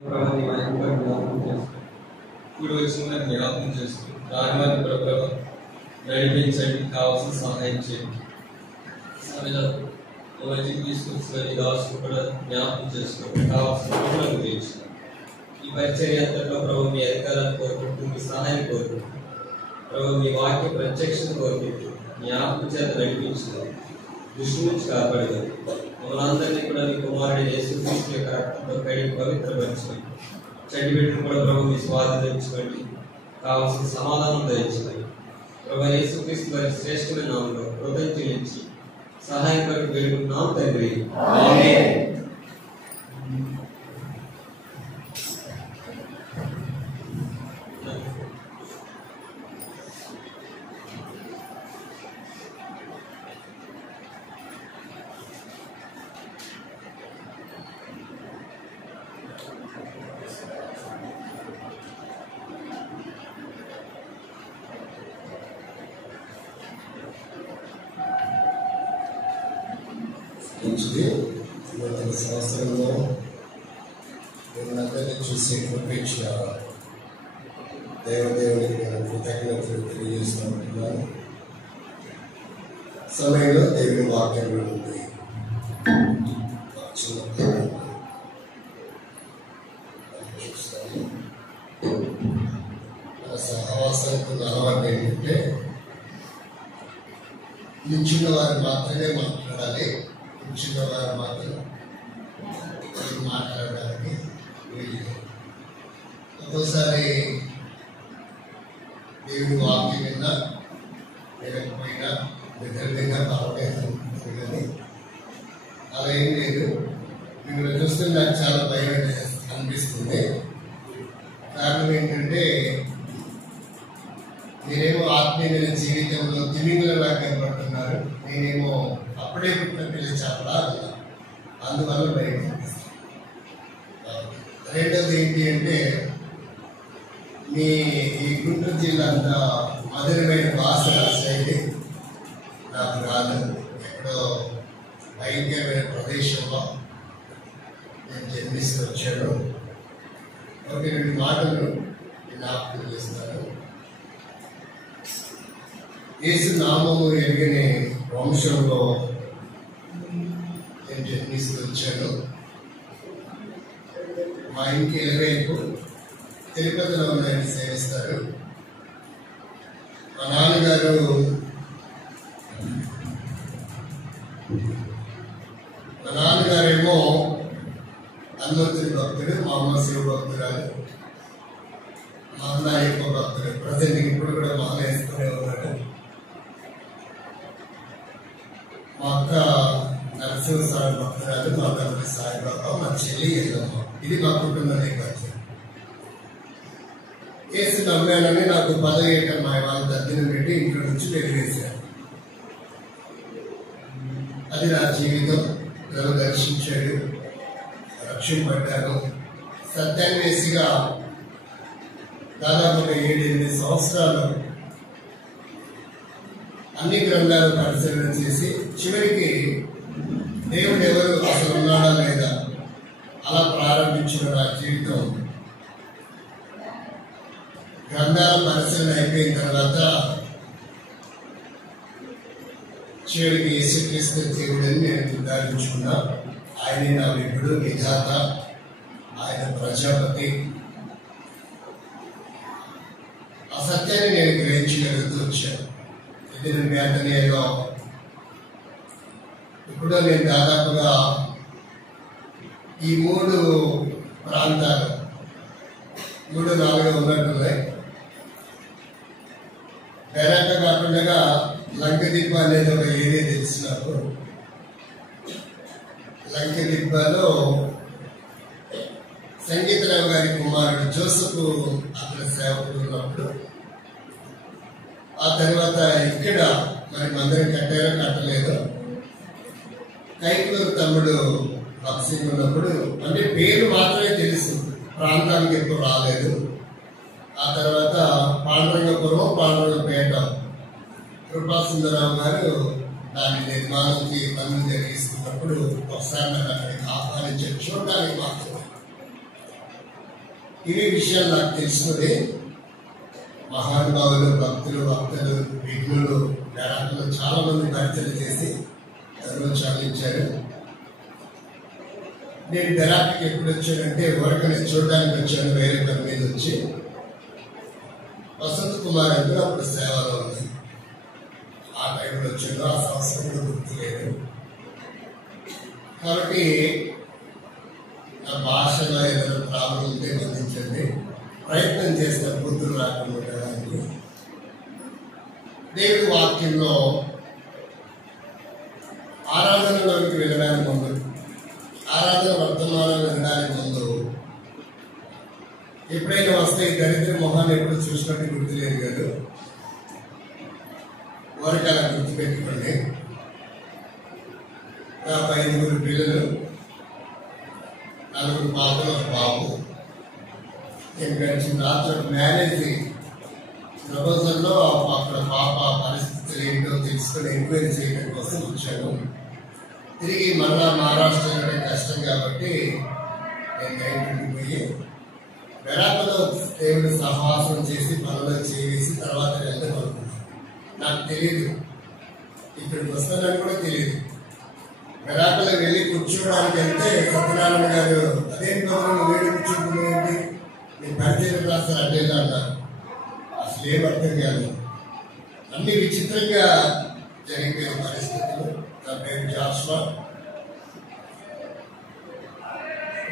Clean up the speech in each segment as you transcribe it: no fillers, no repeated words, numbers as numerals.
ప్రభుని మహిమగా జ్ఞాపకం చేస్తూ ఇప్పుడు వచ్చిన జ్ఞాపకం చేస్తూ రాజవారి ప్రభు నడిపించండి, కావాల్సిన సహాయం చేయండి. మంచికి తీసుకొచ్చిన ఈ దాసు కూడా జ్ఞాపకం చేసుకోండి, కావాల్సిన పనులను గురించి ఈ పరిచర్య అంతట్లో ప్రభు మీ అధికారాన్ని కోరుకుంటూ మీ సహాయం కోరుకుంటూ ప్రభు మీ వాక్య ప్రత్యక్షత కోరుకుంటూ జ్ఞాపకం చేత నడిపించిన దృష్టి నుంచి కాపాడదు. మమ్మల్ని అందరినీ కూడా మీ కుమారుడు యేసుక్రీస్తు యొక్క రక్తంతో కడిగి పవిత్రపరచండి. చెడ్డి బిడ్డను కూడా ప్రభు మీ స్వాధీనించుకోండి, కావాల్సిన సమాధానం ధరించండి. ప్రభు యేసుక్రీస్తు వారి శ్రేష్ఠమైన నామములో కృతజ్ఞతలించి సహాయం కొరకు వేడుకుంటున్నాం తండ్రి, ఆమేన్. మంచిది. నూతన సంవత్సరంలో మిమ్మల్ని చూసి కృపించిన దేవదేవునికి నేను కృతజ్ఞతలు తెలియజేస్తూ ఉంటున్నాను. సమయంలో దేవుని వాక్యంలో ఉంది చూస్తాను. సహవాసానికి అలవాటు ఏంటంటే నిల్చున్న వారు మాత్రమే మాట్లాడాలి, కూర్చున్న వారు మాత్రం మాట్లాడడానికి వీలు. ఒక్కోసారి దేవుని వాక్యం విన్నా వినకపోయినా దగ్గరగా బాగుంటుంది, కానీ అలా ఏం లేదు. మిమ్మల్ని చూస్తే నాకు చాలా భయం అనిపిస్తుంది. కారణం ఏంటంటే మీరేమో ఆత్మీయ జీవితంలో తిమింగలలా కనబడుతున్నారు, నేనేమో అప్పుడే పుట్టిన పిల్లలు చెప్పడా, అందువల్ల భయం అనిపిస్తుంది. రెండోది ఏంటి అంటే మీ ఈ గుంటూరు జిల్లా అంతా మధురమైన భాష శైలి నాకు రాదు. ఎక్కడో భయంకరమైన ప్రదేశంలో నేను జన్మిస్తూ వచ్చాను. ఒక రెండు మాటలు జ్ఞాపకం చేస్తాను. యేసు నామము ఎరిగిన వంశంలో నేను జన్మిస్తూ వచ్చాను. మా ఇంటి ఎలువైపు తిరుపతిలో ఆయన సేవిస్తారు. మా నాన్నగారేమో హనుమంతుడి భక్తుడు, మా అమ్మ శివ భక్తురాలు, మా అన్న ఎక్కువ భక్తుడు. ప్రజెంట్ ఇప్పుడు కూడా మాల వేసుకునే ఉన్నాడు. మా అక్క నరసింహస్వామి భక్తురాలు, మా తల్లి సాయిబాబా, మా చెల్లి ఎల్లమ్మ. ఇది మా కుటుంబ నేపథ్యం. కేసు నమ్మానని నాకు 10 ఏట మా వాళ్ళ దగ్గర పెట్టి ఇంట్లో నుంచి వెలివేశారు. అది నా జీవితం. నన్ను దర్శించాడు, రక్షింపడ్డాను. సత్యాన్వేషిగా దాదాపుగా 7-8 సంవత్సరాలు అన్ని గ్రంథాలు పరిశీలన చేసి చివరికి దేవుడు ఎవరు అసలు ఉన్నాడా లేదా అలా ప్రారంభించిన నా జీవితం గ్రంథాల పరిశీలన అయిపోయిన తర్వాత చివరికి యేసుక్రీస్తు దేవుడని నేను నిర్ధారించుకున్నా. ఆయనే నా విపుడు, విధాత, ఆయన ప్రజాపతి. ఆ సత్యాన్ని నేను గ్రహించగలుగుతూ వచ్చాను. ఇది నేను బేతనీయలో ఇప్పుడు నేను దాదాపుగా ఈ 3 ప్రాంతాలు 3-4 ఉన్నట్టున్నాయి. వెనక కాకుండా లంకదిబ్బ అనేది ఒక ఏరియా తెలిసినప్పుడు లంకదిబ్బలో సంగీతరావు గారి కుమారుడు జోసెఫ్ అక్కడ సేవకుడు ఉన్నప్పుడు, ఆ తర్వాత ఇక్కడ మరి మందిరం కట్టారో కట్టలేదు, కైకలూరు తమ్ముడు భక్సింగ్ ఉన్నప్పుడు, అంటే పేరు మాత్రమే తెలుసు, ప్రాంతానికి ఎప్పుడు రాలేదు. ఆ తర్వాత పాండురంగపురం, పాండురంగపేట కృపాసుందరరావు గారు దాని నిర్మాణానికి పనులు జరిగిస్తున్నప్పుడు ఒకసారి నన్ను అక్కడికి ఆహ్వానించారు, చూడడానికి మాత్రమే. ఇవి విషయాలు నాకు తెలుసుకుని మహానుభావులు, భక్తులు, భక్తులు, విఘ్నులు, వేళాకులు చాలా మంది పరిచయం చేసి ధర్మం చాలించారు. నేను బెరాక్కి ఎప్పుడు వచ్చానంటే ఊరకని చూడడానికి వచ్చాను, వేరే పని మీద వచ్చి. వసంత్ కుమార్ అంటే అప్పుడు సేవలో ఉంది. ఆ టైంలో వచ్చాను, ఆ సంవత్సరం కూడా గుర్తులేదు. కాబట్టి నా భాషలో ఏదైనా ప్రాబ్లం ఉంటే గమనించండి. ప్రయత్నం చేసిన బుద్ధులు రాకుండా ఉండడానికి. దేవుడి వాక్యంలో ఆరాధనలోకి వెళ్ళడానికి ముందు, ఆరాధన వర్తమానం వినడానికి ముందు ఎప్పుడైనా వస్తే ఈ దరిద్ర మొహాన్ని ఎప్పుడు చూసినట్టు గుర్తులేదు కాదు. వారికి అలా గుర్తుపెట్టుకోండి. నాకు 5 పిల్లలు, 4 పాపలు, 1 బాబు. నేను గడిచిన రాత్రి మ్యారేజ్ ప్రపోజల్లో అక్కడ పాప పరిస్థితులు ఏంటో తెలుసుకొని ఎంక్వైరీ చేయడం కోసం వచ్చాను. తిరిగి మళ్ళా మహారాష్ట్ర కష్టం కాబట్టి నేను బయటకు పోయి బెరాకులో దేవుడు సహవాసం చేసి పనులు చేసి తర్వాత వెళ్ళగలుగుతున్నాను. నాకు తెలియదు, ఇక్కడికి వస్తానని కూడా తెలియదు. బెరాకులో వెళ్ళి కూర్చోడానికి వెళ్తే సత్యనారాయణ గారు అదేం గౌరవం వేడి కూర్చుంటుంది, నేను పరిచయం రాస్తారు అంటే అన్నారు. అసలు ఏం అర్థం కాదు. అన్ని విచిత్రంగా జరిగిపోయిన పరిస్థితులు. నా పేరు జాస్వా,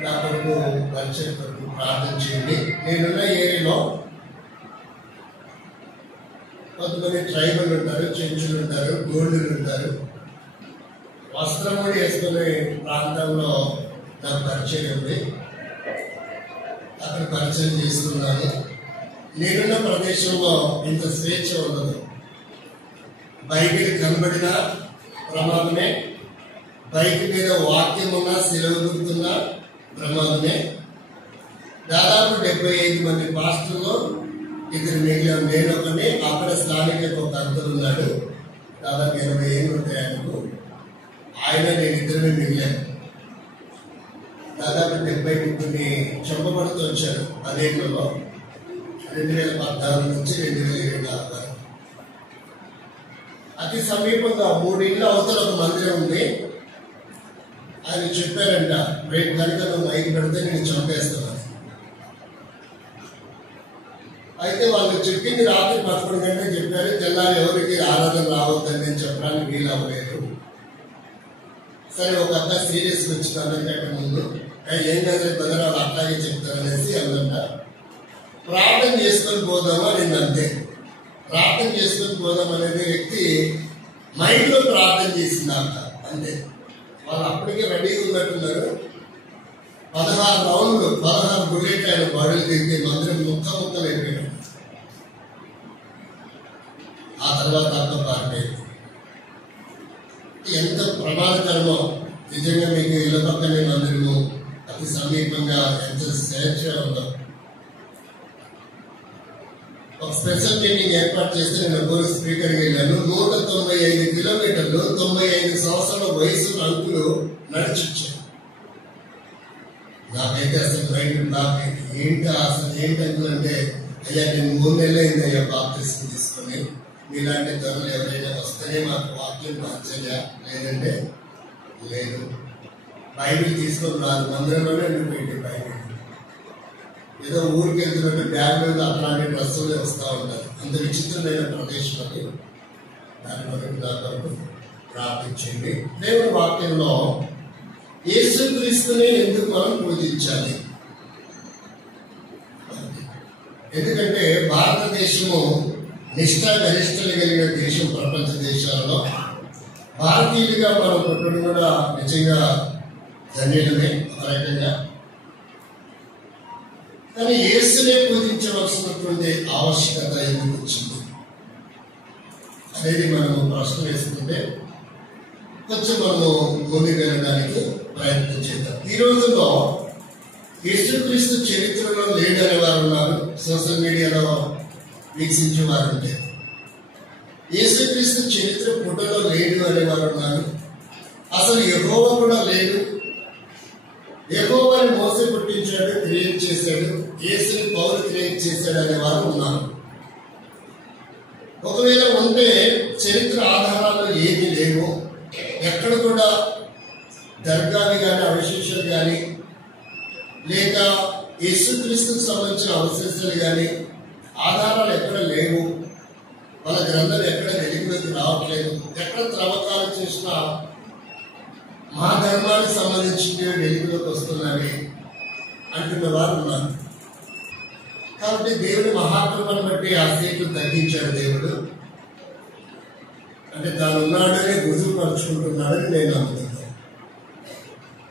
నా కొరకు పరిచయం కొరకు ప్రార్థన చేయండి. నేనున్న ఏరియాలో కొంతమంది ట్రైబల్ ఉంటారు, చెంచులు ఉంటారు, గోల్డులు ఉంటారు. వస్త్రం కూడా వేసుకునే ప్రాంతంలో నాకు పరిచయం ఉంది. అక్కడ పరిచయం చేస్తున్నాను. నేనున్న ప్రదేశంలో ఇంత స్వేచ్ఛ ఉండదు. బైబిల్ కనబడిన ప్రమాదమే, బైక్ మీద వాక్యం ఉన్నా సెలవు గుర్తున్నా ప్రమాదమే. దాదాపు 75 మంది పాస్టర్లు, 2 మిగిలిన నేను ఒకని, అక్కడ స్థానిక ఒక అంకుల్ ఉన్నాడు. దాదాపు 80 ఏళ్ళు ఉంటాయి ఆయనకు. ఆయన నేను 2 మిగిలాను. దాదాపు 70 మందిని చంపబడుతూ వచ్చారు 10 ఏళ్లలో, 2014 నుంచి 2024 వరకు. అతి సమీపంగా 3 ఇళ్ళ అవతల ఒక మందిరం ఉంది. ఆయన చెప్పారంట, రేపు కనుక నువ్వు మైక్ పెడితే నేను చంపేస్తాను. అయితే వాళ్ళు చెప్పింది రాత్రి 11 గంటలకు చెప్పారు. తెల్లారి ఎవరికి ఆరాధన రావద్దని నేను చెప్పడానికి వీలు అవ్వలేదు. సరే, ఒక అబ్బాయి సీరియస్గా వచ్చిన అందరికంటే ముందు ఏం కాదు బ్రదర్, వాళ్ళు అట్లాగే చెప్తారనేసి అన్నంట. ప్రార్థన చేసుకొని పోదామా నేను అంతే. ప్రార్థన చేసుకొని పోదాం అనేది వ్యక్తి మైండ్లో ప్రార్థన చేసిందాక అంతే. వాళ్ళు అప్పటికే రెడీగా ఉన్నట్టున్నారు. 16 రౌండ్లు, 16 బుల్లెట్ ఆయన బాడీలు తిరిగి మందిరం ముక్కలు అయిపోయాడు. ఆ తర్వాత అంత పారిపోయింది. ఎంత ప్రమాదకరమో నిజంగా. మీకు ఇళ్ళ పక్కనే మందిరము, అతి సమీపంగా ఎంత స్వేచ్ఛ ఉందో. ఒక స్పెషల్ మీటింగ్ ఏర్పాటు చేస్తే నేను గోరు స్పీకర్కి వెళ్ళాను. 195 కిలోమీటర్లు 95 సంవత్సరాల వయసు అంకులు నడిచొచ్చాను. నాకైతే అసలు బయట ఏంటి అసలు ఏంటి అంకులు అంటే, అయ్యా నేను 3 నెలలు అయింది అయ్యా బాప్టిజం తీసుకొని. మీలాంటి ధరలు ఎవరైనా వస్తేనే మాకు వాక్యం మార్చయ్యా, లేదంటే లేదు. బైబిల్ తీసుకొని రాదు, మందిరంలోనే ఉండిపోయింది బైబిల్. ఏదో ఊరికి వెళ్తున్నట్టు బ్యాగ్ మీద అట్లాంటి డ్రెస్సులు వస్తూ ఉంటారు. అంత విచిత్రమైన ప్రదేశం అది. దాని వరకు నా కొరకు ప్రార్థించండి. దేవుని వాక్యంలో యేసుక్రీస్తుని ఎందుకు మనం పూజించాలి? ఎందుకంటే భారతదేశము నిష్ఠా గరిష్టలు కలిగిన దేశం ప్రపంచ దేశాలలో. భారతీయులుగా మనం పుట్టడం కూడా నిజంగా ధన్యులమే ఒక రకంగా. కానీ యేసునే పూజించవలసినటువంటి ఆవశ్యకత ఎందుకు వచ్చింది అనేది మనము ప్రశ్న వేసుకుంటే కొంచెం మనము ముందుకు వెళ్ళడానికి ప్రయత్నం చేద్దాం. ఈ రోజుల్లో యేసుక్రీస్తు చరిత్రలో లేడనే వారు ఉన్నారు, సోషల్ మీడియాలో వీక్షించే వారు ఉంటే. యేసుక్రీస్తు చరిత్ర పుటలో లేడు అనేవారు ఉన్నారు. అసలు యెహోవా కూడా లేడు, యెహోవాని మోసే పుట్టించాడు, క్రియేట్ చేశాడు, యేసుని పౌలు క్రియేట్ చేశాడు అనే వారు ఉన్నారు. ఒకవేళ ఉంటే చరిత్ర ఆధారాలు ఏమీ లేవు. ఎక్కడ కూడా దర్గాలు కానీ అవశేషాలు కానీ లేక యేసుక్రీస్తుకు సంబంధించిన అవశేషాలు కానీ ఆధారాలు ఎక్కడ లేవు. వాళ్ళ గ్రంథాలు ఎక్కడ వెలుగులోకి రావట్లేదు. ఎక్కడ త్రవ్వకాలు చేసినా మా ధర్మానికి సంబంధించిన వెలుగులోకి వస్తున్నవి అంటున్న వారు ఉన్నారు. కాబట్టి దేవుడి మహాకృపను బట్టి ఆ సీట్లు తగ్గించాడు దేవుడు. అంటే తాను ఉన్నాడని రుజువుపరుచుకుంటున్నాడని నేను నమ్ముతున్నాను.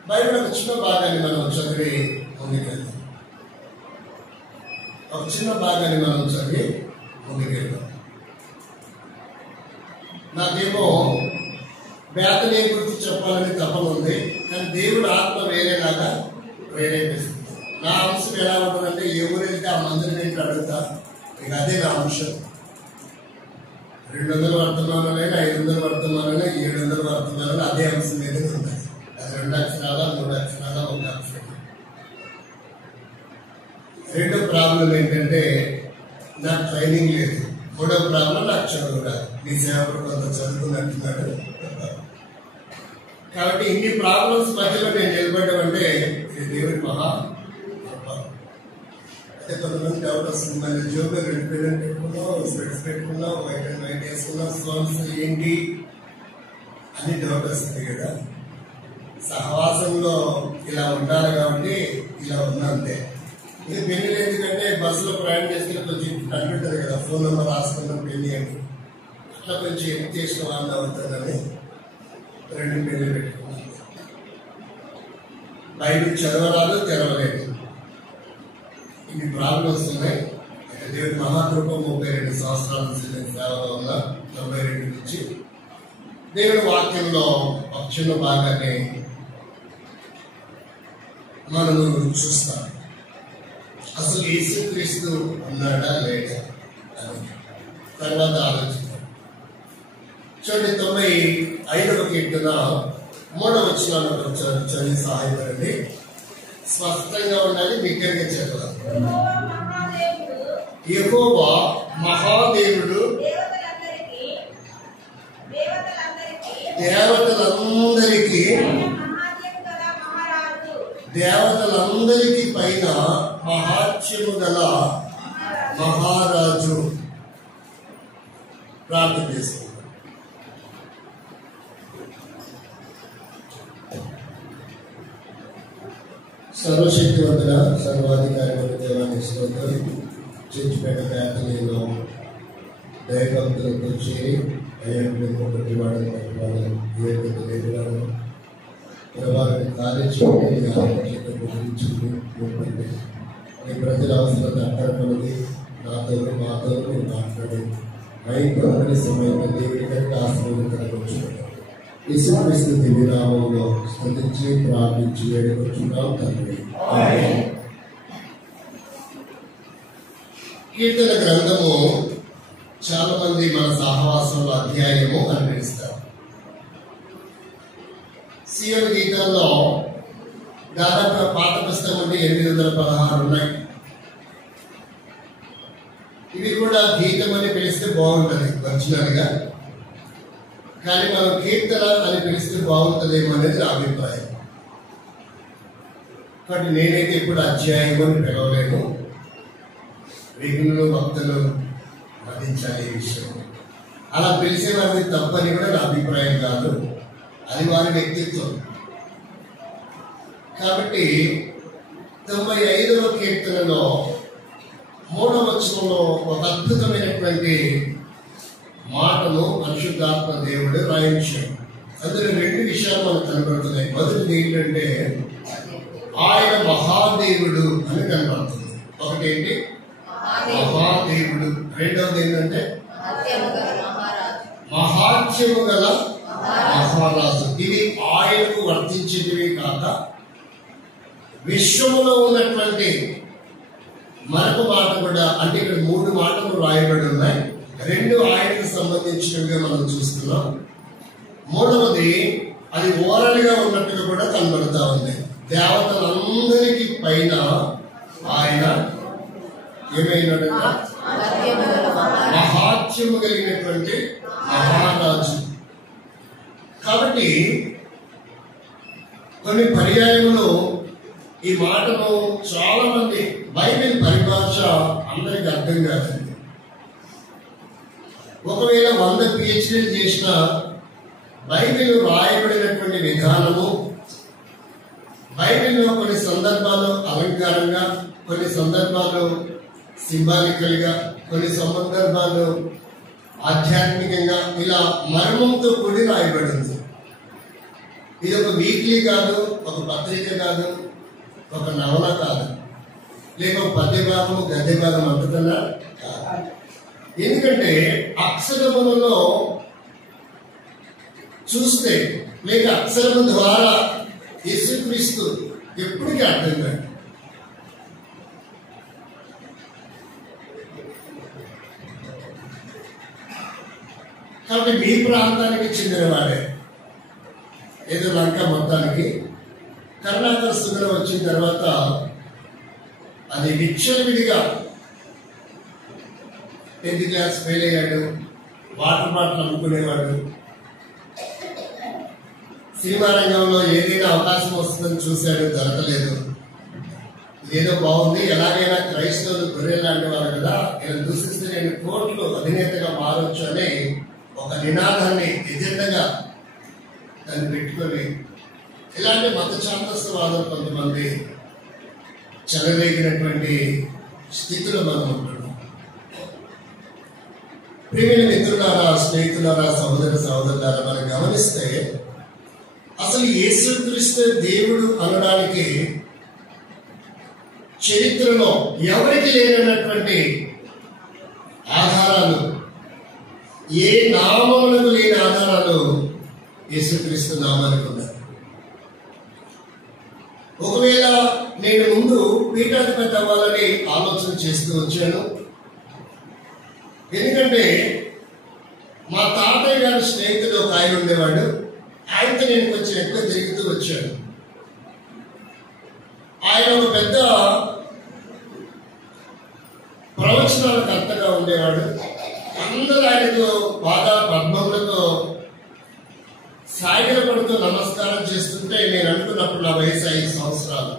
బైబిల్ ఒక చిన్న భాగాన్ని మనం చదివి ముందుకెళ్దాం. ఒక చిన్న భాగాన్ని మనం చదివి ముందుకెళ్దాం. నాకేమో బేతనీ గురించి చెప్పాలని తపన ఉంది, కానీ దేవుడు ఆత్మ వేరేలాగా ప్రేరేపిస్తుంది. నా అంశం ఎలా ఉంటుందంటే ఏ ఊరు వెళ్తే ఆ మందిరం ఏంటి అడుగుతా. ఇక అదే నా అంశం. 200 వర్తమానాలైనా 500 వర్తమానాలైనా 700 వర్తమానాలు అదే అంశం మీద ఉంటాయి. అది 2 అక్షరాల 3 అక్షరాల 1 అక్షరం. రెండో ప్రాబ్లం ఏంటంటే నాకు ట్రైనింగ్ లేదు. మూడో ప్రాబ్లం నాకు చదువు రాదు. మీ సేవకుడు కొంత చదువుకున్నట్టున్నాడు. కాబట్టి ఇన్ని ప్రాబ్లమ్స్ మధ్యలో నేను నిలబడడం అంటే ఇది దేవుడి మహా. అయితే కొంతమంది డౌట్ వస్తుంది, మన జోబులో 2 పిల్లలు పెట్టుకున్నాం, స్పెట్స్ పెట్టుకున్నాం, వైట్ అండ్ వైట్ వేసుకున్నాం, స్టోన్స్ ఏంటి అని డౌట్ వస్తుంది కదా. సహవాసంలో ఇలా ఉండాలి కాబట్టి ఇలా ఉన్నంతే. ఇది పెళ్లి ఎందుకంటే బస్సులో ప్రయాణం చేస్తే కొంచెం కంటుంటది కదా, ఫోన్ నెంబర్ రాసుకున్నాం పెళ్లి అని. అట్లా కొంచెం ఎన్ని చేసిన వాళ్ళు అవుతుందని 2 పెళ్లి పెట్టుకున్నాం. బయట చదవరాదు, తెరవలేదు. ఇన్ని ప్రాబ్లమ్స్ ఉన్నాయి. దేవుడి మహాకృప 32 సంవత్సరాల సేవలో ఉన్న 92 నుంచి దేవుడి వాక్యంలో ఒక చిన్న భాగాన్ని మనము చూస్తాం. అసలు యేసుక్రీస్తు ఉన్నాడా లేడా అని తర్వాత ఆలోచిద్దాం. చూడండి, 95వ కీర్తన 3వ వచనాన్ని చదివి సహాయపడండి. స్పష్టంగా ఉండాలి, బిగ్గరగా చదవాలి. యెహోవా మహాదేవుడు దేవతలందరికీ పైన మహాత్యము గల మహారాజు. ప్రార్థన చేస్తుంది. సర్వశక్తివంతుల సర్వాధికారి దేవానికి స్తోత్రం. చిచ్చిపేట బేతనీలో దైవభక్తులతో చేరి అయ్యకు ప్రతి వాడని ప్రభావిత కార్యక్రమాన్ని నీ ప్రజల అవసరం అక్కడపడి నాతో మాతో మాట్లాడి అయిపోయిన సమయంలో దేవుడి కంటే ఆశీర్వదించవచ్చు. యేసుక్రీస్తు దివ్యనామంలో స్తుతించి ప్రార్థించి వేడుకొచ్చున్నాం తండ్రి. కీర్తన గ్రంథము చాలా మంది మన సహవాసంలో అధ్యాయము అని పిలుస్తారు. సీఎం గీతాల్లో దాదాపు పాత పుస్తకం నుండి 816 ఉన్నాయి. ఇవి కూడా గీతం అని పిలిస్తే బాగుంటుంది ఒరిజినల్ గా, కానీ మనం కీర్తన అని పిలిస్తే బాగుంటుందేమో అనేది నా అభిప్రాయం. కాబట్టి నేనైతే ఇప్పుడు అధ్యాయం అని పిలవలేను. విఘ్నులు భక్తులు మదించాలి ఈ విషయం. అలా పిలిచే వారిని తప్పని కూడా నా అభిప్రాయం కాదు, అది వారి వ్యక్తిత్వం. కాబట్టి 95వ కీర్తనలో 3వ వచనంలో ఒక అద్భుతమైనటువంటి మాటను పరిశుద్ధాత్మ దేవుడు రాయించాడు. అందులో 2 విషయాలు మనకు కనబడుతున్నాయి. మొదటిది ఏంటంటే ఆయన మహాదేవుడు అని కనబడుతుంది. ఒకటేంటి మహాదేవుడు, రెండవది ఏంటంటే మహాత్యము గల మహారాజు. ఇవి ఆయనకు వర్తించేటివి కాక విశ్వములో ఉన్నటువంటి మరొక మాట కూడా, అంటే ఇక్కడ 3 మాటలు రాయబడి ఉన్నాయి. 2 ఆయనకు సంబంధించినవిగా మనం చూస్తున్నాం. 3వది అది ఓరల్ గా ఉన్నట్టుగా కూడా కనబడతా ఉంది. దేవతలందరికీ పైన ఆయన ఏమైనాడంట? మహాత్యము కలిగినటువంటి మహారాజు. కాబట్టి కొన్ని పర్యాయములు ఈ మాటను చాలా మంది బైబిల్ పరిభాష అందరికి అర్థం కాదండి. ఒకవేళ 100 PhDలు చేసిన బైబిల్ రాయబడినటువంటి విధానము, బైబిల్లో కొన్ని సందర్భాలు అలంకారంగా, కొన్ని సందర్భాలు సింబాలికల్ గా, కొన్ని సందర్భాలు ఆధ్యాత్మికంగా, ఇలా మర్మంతో కూడి రాయబడింది. ఇది ఒక వీక్లీ కాదు, ఒక పత్రిక కాదు, ఒక నవల కాదు, లేక ఒక పద్య భాగము గద్య భాగం అంటున్నా కాదు. ఎందుకంటే అక్షరములలో చూస్తే, లేక అక్షరము ద్వారా యేసుక్రీస్తు ఎప్పటికీ అర్థం కాదు. కాబట్టి మీ ప్రాంతానికి చెందినవాడే, ఏదో లంక మొత్తానికి కర్ణాటక సుగరం వచ్చిన తర్వాత అది విచ్చలవిడిగా 10th క్లాస్ ఫెయిల్ అయ్యాడు, వాటర్ బాటిల్ అమ్ముకునేవాడు, సినిమా రంగంలో ఏదైనా అవకాశం వస్తుందని చూశాడు, దొరకలేదు. ఇదేదో బాగుంది, ఎలాగైనా క్రైస్తవులు గొర్రె లాంటి వారు కదా, ఇలా దూషిస్తే నేను కోర్టులో అధినేతగా మారొచ్చు అని ఒక నినాదాన్ని ఎజెండగా దాన్ని పెట్టుకొని ఇలాంటి మత ఛాందస్యవాదం కొంతమంది చెలరేగినటువంటి స్థితిలో మనం ఉంటున్నాం. ప్రియమైన మిత్రులారా, స్నేహితులారా, సహోదర సహోదరులారా, మనం గమనిస్తే అసలు యేసుక్రీస్తు దేవుడు అనడానికి చరిత్రలో ఎవరికి లేనటువంటి ఆధారాలు, ఏ నామములకు లేని ఆధారాలు యేసుక్రీస్తు నామానికి ఉన్నాయి. ఒకవేళ నేను ముందు పీఠాధిపతి అవ్వాలని ఆలోచన చేస్తూ వచ్చాను. ఎందుకంటే మా తాతయ్య గారి స్నేహితుడు ఒక ఆయన ఉండేవాడు. ఆయనతో నేను కొంచెం ఎక్కువ తిరుగుతూ వచ్చాను. ఆయన ఒక పెద్ద ప్రవచనాల కర్తగా ఉండేవాడు. అందరూ ఆయనకు బాగా పద్మములతో సాయిగల పడుతూ నమస్కారం చేస్తుంటే నేను అనుకున్నప్పుడు నా వయసు 5 సంవత్సరాలు.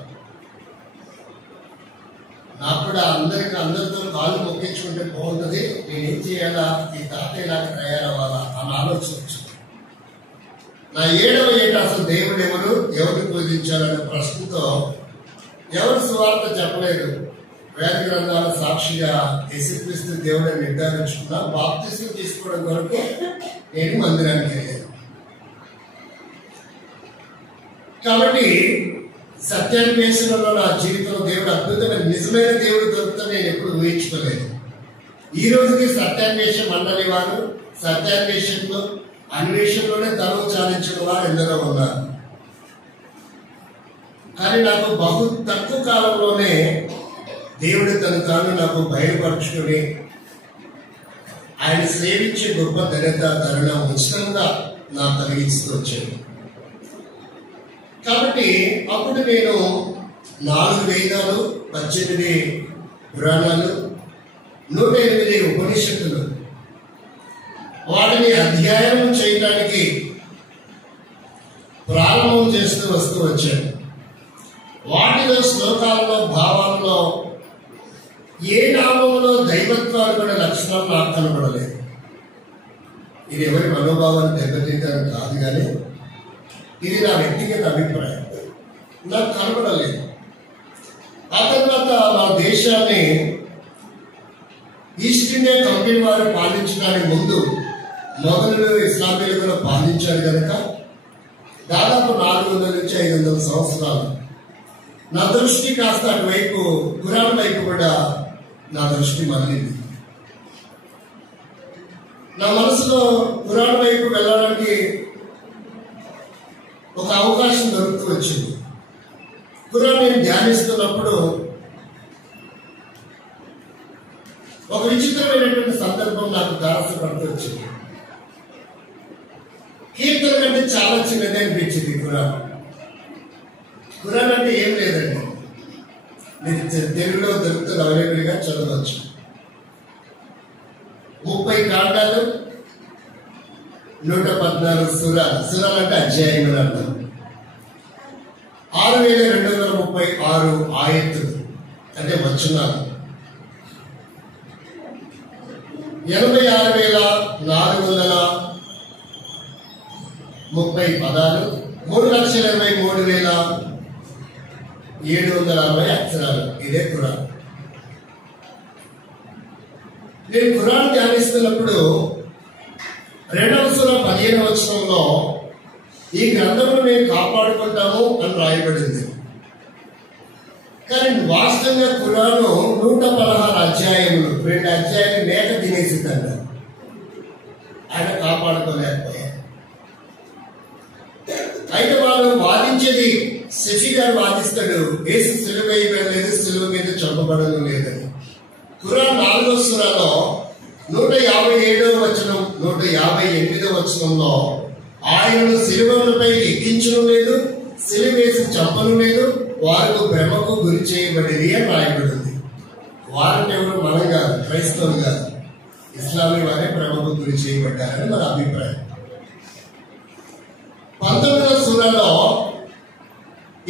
నాకు కూడా అందరితో కాళ్ళు మొక్కించుకుంటే బాగుంటుంది, నేనేం చేయాలా, ఈ తాతయ్యలాగా తయారవ్వాలా అని ఆలోచించు. నా 7వ ఏట అసలు దేవుడు ఎవరిని పూజించాలనే ప్రశ్నతో ఎవరు సువార్త చెప్పలేదు. వేద గ్రంథాల సాక్షిగా యేసుక్రీస్తు దేవుడిని నిర్ధారించుకున్నా. బాప్తిస్మం తీసుకోవడం కొరకు నేను మందిరానికి వెళ్ళాను. కాబట్టి సత్యాన్వేషణలో నా జీవితంలో దేవుడు అద్భుతమైన నిజమైన దేవుడు దొరుకుతా నేను ఎప్పుడు ఊహించుకోలేదు. ఈ రోజుకి సత్యాన్వేషణ మండలి వారు అన్వేషణలోనే తనువు చాలించిన వారు ఎందరో ఉన్నారు. కానీ నాకు బహు తక్కువ కాలంలోనే దేవుడు తాను నాకు బయలుపరుచుకొని ఆయన సేవించే గొప్ప ధన్యత తరుణం ఉచితంగా నాకు కలిగిస్తూ వచ్చాడు. కాబట్టి అప్పుడు నేను 4 వేదాలు, 18 పురాణాలు, 108 ఉపనిషత్తులు వాటిని అధ్యయనం చేయడానికి ప్రారంభం చేస్తూ వస్తూ వచ్చాను. వాటిలో శ్లోకాలలో, భావాలలో ఏ నామంలో దైవత్వాలు కూడా లక్షణాలు నాకు కనబడలేదు. ఇది ఎవరి మనోభావాన్ని దెబ్బతీయడం కాదు, కానీ ఇది నా వ్యక్తిగత అభిప్రాయం. నాకు కనబడలేదు. ఆ తర్వాత మా దేశాన్ని ఈస్ట్ ఇండియా కంపెనీ వారు పాలించడానికి ముందు మొఘలులు, ఇస్లామీలు కూడా పాలించారు కనుక దాదాపు 400 నుంచి 500 సంవత్సరాలు నా దృష్టి కాస్త అటువైపు ఖురాన్ వైపు కూడా నా దృష్టి మళ్ళింది. నా మనసులో ఖురాన్ వైపు వెళ్ళడానికి ఒక అవకాశం దొరుకుతూ వచ్చింది. ఖురాన్ నేను ధ్యానిస్తున్నప్పుడు ఒక విచిత్రమైనటువంటి సందర్భం నాకు తారసపడుతూ వచ్చింది. కీర్తన కంటే చాలా చిన్నది అనిపించింది ఖురాన్. ఖురాన్ అంటే తెలుగులో దొరుకుతుంది, అవైలబుల్ గా చదవచ్చు. 30 కాండాలు, 114 సూరాలు. సూరాలు అంటే అధ్యాయములు అంటారు. 6236 ఆయత్తులు అంటే వచనాలు. 86,430 పదాలు, 3,23,760 అక్షరాలు. ఇదే ఖురాన్. నేను ఖురాన్ ధ్యానిస్తున్నప్పుడు 2వ సూర 15వ వచనంలో ఈ గ్రంథమును మేము కాపాడుకుంటాము అని రాయబడింది. కానీ వాస్తవంగా ఖురాను 116 అధ్యాయములు, 2 అధ్యాయాలు మేక తినేసిందంట. ఆయన కాపాడుకోలేకపోయారు. అయితే వాళ్ళు వాదించేది, శశి గారు వాదిస్తాడు, యేసు సిలువ వేయబడలేదు, సిలువ మీద చంపబడడం లేదని. ఖురాన్ 4వ సూరాలో 157వ వచనం, 158వ వచనంలో ఆయనను సిలువలపై ఎక్కించడం లేదు, సిలువ వేసి చంపడం లేదు, వారికి భ్రమకు గురి చేయబడింది అని రాయబడింది. వారిని ఎవరు? మనం కాదు, క్రైస్తవులు కాదు, ఇస్లామీ వారే భ్రమకు గురి చేయబడ్డారని మన అభిప్రాయం. 19వ సూరాలో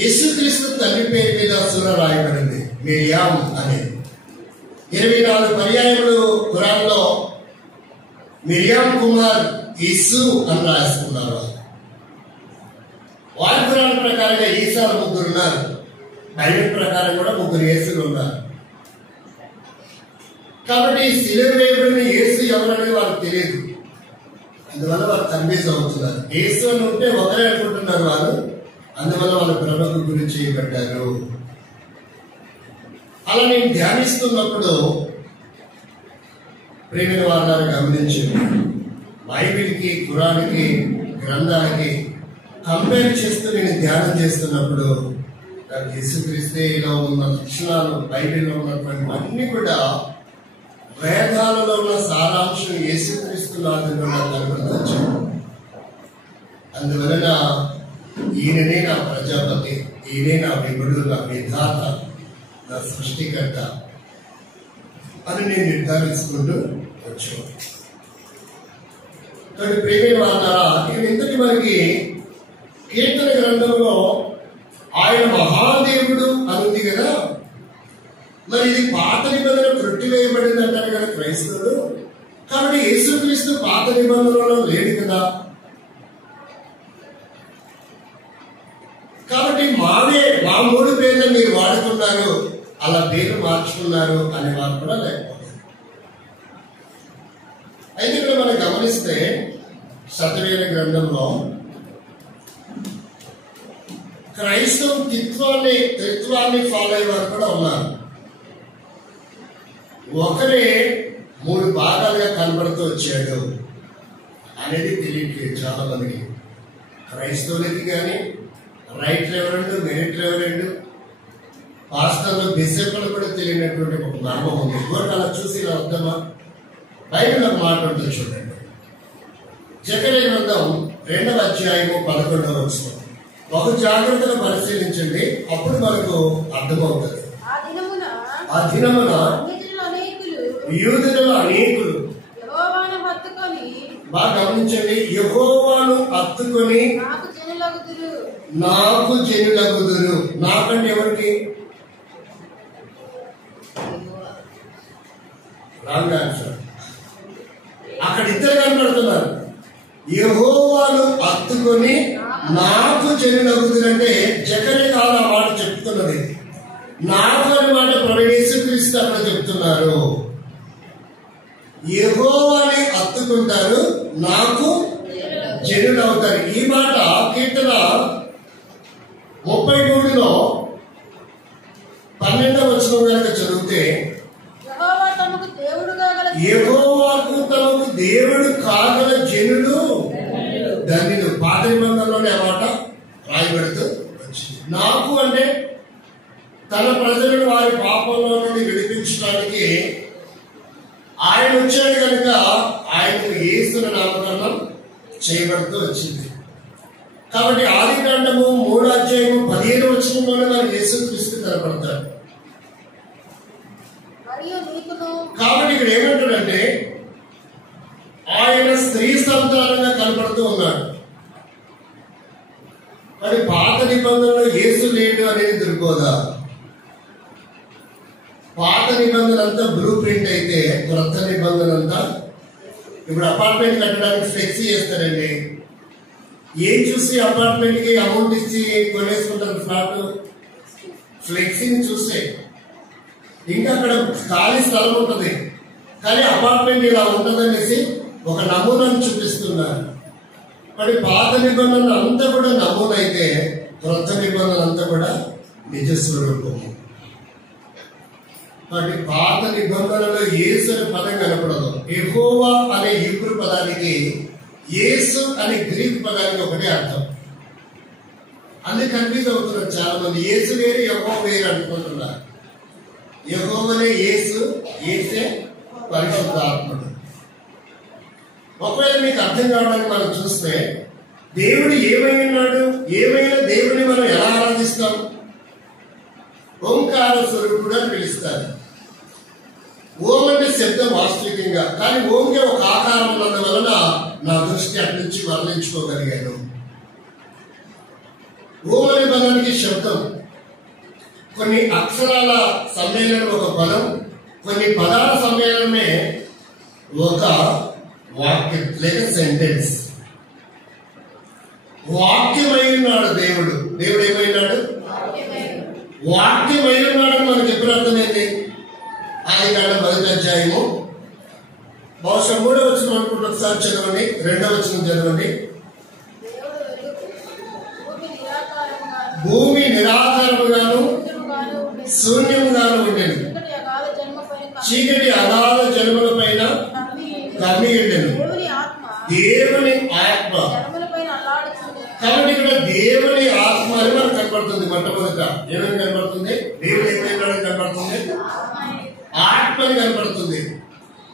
యేసుక్రీస్తు తండ్రి పేరు మీద సూర రాయబడింది, మిరియాం అని. 24 పర్యాయములు ఖురాన్లో మిరియాం కుమార్ యేసు అని రాసుకున్నారు. వారి ఖురాన్ ప్రకారంగా ఈసాలు 3 ఉన్నారు. బైబిల్ ప్రకారం కూడా 3 యేసులు ఉన్నారు. కాబట్టి సిలువ వేయబడిన యేసు ఎవరనేది వాళ్ళకి తెలియదు. అందువల్ల వాళ్ళు కన్ఫ్యూజ్ అవుతున్నారు. యేసు అని ఉంటే ఒకరే అనుకుంటున్నారు వాళ్ళు. అందువల్ల వాళ్ళు భ్రమకు గురి చేయబడ్డారు. అలా నేను ధ్యానిస్తున్నప్పుడు ప్రేమిన వారు గమనించింది, బైబిల్కి, ఖురాన్కి, గ్రంథాలకి కంపేర్ చేస్తూ నేను ధ్యానం చేస్తున్నప్పుడు నాకు యేసుక్రీస్తులో ఉన్న లక్షణాలు, బైబిల్లో ఉన్నటువంటి అన్ని కూడా వేదాలలో ఉన్న సారాంశం యేసుక్రీస్తు నాథుడు కనబడుతుంది. అందువలన ఈయననే నా ప్రజాపతి, ఈయనే నా విభుడు, నా విధాత, నా సృష్టికర్త అని నేను నిర్ధారించుకుంటూ వచ్చాను. కాబట్టి ప్రేమైన వారులారా, ఇక్కడ ఇంతటి మనకి కీర్తన గ్రంథంలో ఆయన మహాదేవుడు అనుంది కదా. మరి ఇది పాత నిబంధన త్రొట్టివేయబడింది అంటారు కదా క్రైస్తవులు. కాబట్టి యేసుక్రీస్తు పాత నిబంధనలో లేడు కదా. కాబట్టి మా 3 పేర్లు మీరు వాడుతున్నారు, అలా పేరు మార్చుకున్నారు అనే వారు కూడా లేకపోతే. అయితే ఇక్కడ మనం గమనిస్తే సత్యవేద గ్రంథంలో క్రైస్తవ త్రిత్వాన్ని ఫాలో అయ్యే వారు కూడా ఉన్నారు. ఒకరే 3 భాగాలుగా కనబడుతూ వచ్చాడు అనేది తెలియట్లేదు చాలా మందికి. క్రైస్తవులకి కానీ రైట్ రెవరెండ్, మెరిట్ రెవరెండ్, పాస్టర్లు, బిషప్లు కూడా తెలియనటువంటి ఒక మర్మం ఉంది. ఎవరు అలా చూసి ఇలా వద్దామా? బైబిల్ ఒక మాట ఉంటుంది చూడండి. జకర్యా గ్రంథం 2వ అధ్యాయము 11వ వచనం. బహు జాగ్రత్తగా పరిశీలించండి, అప్పుడు మనకు అర్థమవుతుంది. ఆ దినమున యూదులలో అనేకులు, బాగా గమనించండి, యెహోవాను హత్తుకొని నాకు జనులగుదురు. నాకంటే ఎవరికి? Wrong answer. అక్కడ ఇద్దరు కనపడుతున్నారు. యెహోవాను హత్తుకొని నాకు జనులగుదురంటే జకర్యా కాదు ఆ మాట చెప్తున్నది. నాకు అనే మాట ప్రభువు యేసుక్రీస్తు అక్కడ చెప్తున్నారు. యెహోవాని హత్తుకుంటారు, నాకు జనులు అవుతారు. ఈ మాట కీర్తన 33లో 12వ వచనం కనుక చదివితే, యెహోవాకు తమకు దేవుడు కాగల జనులు ధన్యులు. పాత నిబంధనలోనే ఆ మాట రాయబడుతూ వచ్చింది. నాకు అంటే తన ప్రజలను వారి పాపంలో నుండి విడిపించడానికి ఆయన వచ్చాడు కనుక ఆయనకు యేసుని నామకరణం చేయబడుతూ వచ్చింది. కాబట్టి ఆదికాండము 3వ అధ్యాయము 15వ వచనంలోనే మనకు యేసుక్రీస్తు కనపడతాడు. కాబట్టి ఇక్కడ ఏమంటాడంటే ఆయన స్త్రీ సంతానంగా కనపడుతూ ఉన్నాడు. మరి పాత నిబంధనలో యేసు లేడు అనేది దొరికోదా? పాత నిబంధన అంతా బ్లూ ప్రింట్ అయితే కొత్త నిబంధన అంతా ఇప్పుడు అపార్ట్మెంట్ కట్టడానికి ఫ్లెక్సీ చేస్తారండి. ఏం చూసి అపార్ట్మెంట్ కి అమౌంట్ ఇచ్చి కొనేసుకుంటారు ఫ్లాట్? ఫ్లెక్సీని చూస్తే. ఇంకా అక్కడ ఖాళీ స్థలం ఉంటుంది కానీ అపార్ట్మెంట్ ఇలా ఉంటుందనేసి ఒక నమూనాను చూపిస్తున్నారు. మరి పాత నిబంధన అంతా కూడా నమూనా అయితే క్రొత్త నిబంధన అంతా కూడా నిజ స్వరూపము. మరి పాత నిబంధనలో యేసు అనే పదం కనపడదు. యెహోవా అనే హీబ్రూ పదానికి యేసు అనే గ్రీక్ పదానికి ఒకటే అర్థం. అన్ని కన్ఫ్యూజ్ అవుతున్నారు చాలా మంది. యేసు వేరు యెహోవా వేరు అనుకుంటున్నారు. యెహోవానే యేసు, యేసే పరిశుద్ధాత్ముడు. ఒకవేళ మీకు అర్థం కావడానికి మనం చూస్తే దేవుడు ఏమై ఉన్నాడు, ఏమైనా దేవుడిని మనం ఎలా ఆరాధిస్తాం? ఓంకార స్వరూపుడు అని పిలుస్తారు. ఓం అంటే శబ్దం వాస్తవికంగా, కానీ ఓంకే ఒక ఆకారం ఉన్నందువలన నా దృష్టి అటు నుంచి వర్ణించుకోగలిగాను. ఓం అనే పదానికి శబ్దం, కొన్ని అక్షరాల సమ్మేళనం ఒక పదం, కొన్ని పదాల సమ్మేళనమే ఒక వాక్యం లేక సెంటెన్స్. వాక్యమై ఉన్నాడు దేవుడు. దేవుడు ఏమైనాడు? వాక్యమై ఉన్నాడని మనకు ఎప్పుడు అర్థమైంది? ఆదికాండం 1వ అధ్యాయము బహుశా 3వ వచనం అనుకుంటే ఒకసారి చదవండి, 2వ వచనం చదవండి. భూమి నిరాకారముగాను శూన్యముగాను ఉండేది, చీకటి అగాధ జన్మల పైన కమ్మి ఉండేది. దేవుని ఆత్మ. కాబట్టి ఇక్కడ దేవుని ఆత్మ అని మనకు కనపడుతుంది. మొట్టమొదట ఏమని కనపడుతుంది? దేవుడు ఏమైనా కనపడుతుంది, ఆత్మ అని కనపడుతుంది.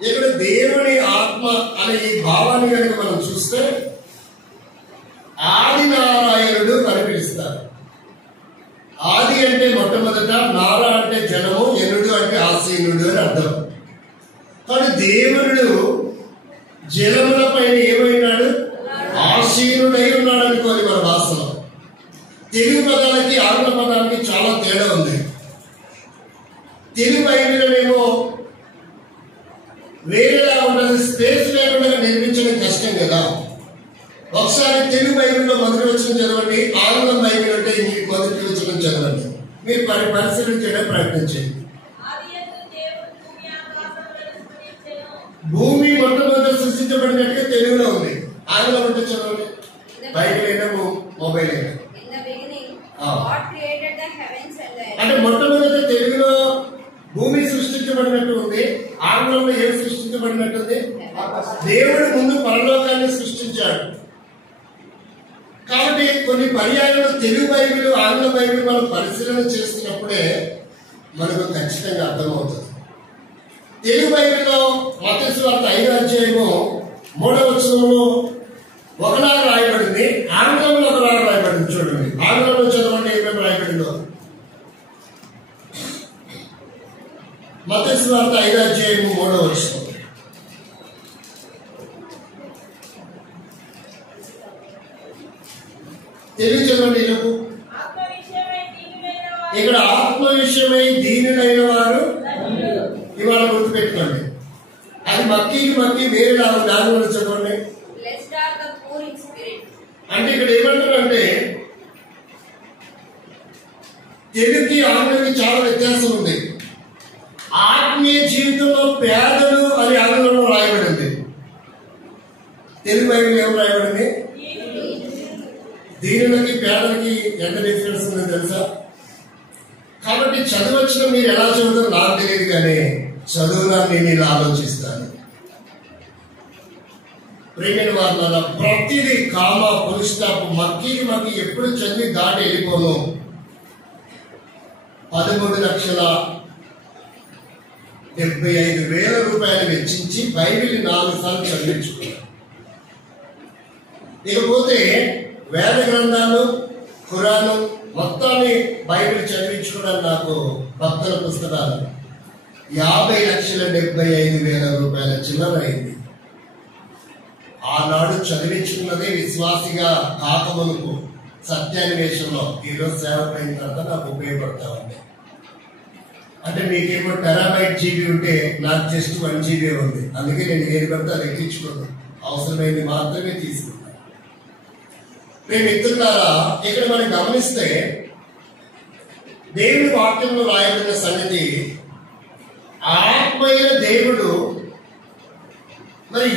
ఇక్కడ దేవుని ఆత్మ అనే ఈ భావాన్ని కనుక మనం చూస్తే ఆది నారాయణుడు అని పిలుస్తారు. ఆది అంటే మొట్టమొదట, నార అంటే జనము, ఎనుడు అంటే ఆసీనుడు అని అర్థం. కానీ దేవుడు జలముల పైన ఏమైనాడు? ఆసీనుడై ఉన్నాడు అనుకోని మన భాషలో. తెలుగు పదాలకి ఆంగ్ల పదాలకి చాలా తేడా ఉంది. తెలుగు బైబిల్లోనేమో వేరేలా ఉంటుంది, స్పేస్ లేకుండా నిర్మించడం కష్టం కదా. ఒకసారి తెలుగు బైబిల్లో మొదటి వచనం చదవండి, ఆంగ్లం బైబిల్ అంటే మొదటి వచనం చదవండి. మీరు పరిశీలించడం ప్రయత్నించండి. భూమి మొట్టమొదట సృష్టించబడినట్టుగా తెలుగులో ఉంది. ఆంగ్లం అంటే చదవండి. బైబిల్ అయినా మొబైల్ అయినా. అంటే మొట్టమొదట తెలుగులో భూమి సృష్టించబడినట్టు ఉంది, ఆంగ్లంలో ఏం సృష్టించబడినట్టుంది? దేవుడు ముందు పరలోకాన్ని సృష్టించాడు. కాబట్టి కొన్ని పర్యాయాలు తెలుగు బైబిల్, ఆంగ్ల బైబిల్ మనం పరిశీలన చేస్తున్నప్పుడే మనకు ఖచ్చితంగా అర్థమవుతుంది. తెలుగు బైబిల్లో మత్తయి సువార్త 5వ అధ్యాయము 3వ వచనంలో ఒకలాగా రాయబడింది, ఆంగ్లంలో ఒకలాగా రాయబడింది. చూడండి, ఆంగ్లంలో చదవండి ఏమేమి రాయబడిందో. మత్తయి సువార్త 5వ అధ్యాయము 3వ వచనం. తెలుగు చదవండి. ఇక్కడ ఆత్మ విషయమై దీనులైన వారు, ఇవాళ గుర్తుపెట్టుకోండి. అది మక్కి వేరే దాని చదవండి. అంటే ఇక్కడ ఏమంటారంటే తెలుగుకి ఆంగ్లంకి చాలా వ్యత్యాసం ఉంది. ఆత్మీయ జీవితంలో పేదలు అని ఆంగ్లంలో రాయబడింది. తెలుగు బైబిల్ ఏం రాయబడింది? దీనులకి పేదలకి ఎంత డిఫరెన్స్ ఉందో తెలుసా? కాబట్టి చదువచ్చిన మీరు ఎలా చదువుతారో నాకు తెలియదు, కానీ చదువులా నేను ఇలా ఆలోచిస్తాను. ప్రేమైన వాళ్ళ ప్రతిదీ కామ ఫుల్ స్టాప్ మక్కి ఎప్పుడు చదివి దాటి వెళ్ళిపోను. 13,75,000 రూపాయలు వెచ్చించి బైబిల్ 4 సార్లు చదివించుకున్నాను. ఇకపోతే వేద గ్రంథాలు, ఖురాను మొత్తాన్ని బైబిల్ చదివించుకోవడానికి నాకు భక్తుల పుస్తకాలు 50,75,000 రూపాయల చిల్లర అయింది. ఆనాడు చదివించుకున్నదే విశ్వాసిగా కాకమునుకు సత్యాన్వేషంలో ఈరోజు సేవకు అయిన తర్వాత నాకు ఉపయోగపడతా ఉంది. అంటే మీకేమో టెరాబైట్ జీబీ ఉంటే నాకు జస్ట్ 1 GB ఉంది. అందుకే నేను ఏది పడితే అది ఎక్కించుకోను, అవసరమైంది మాత్రమే తీసుకుంటాను. మేము మిత్రులారా, ఇక్కడ మనం గమనిస్తే దేవుడి వాక్యంలో రాయబడిన సంగతి, ఆత్మైన దేవుడు మరి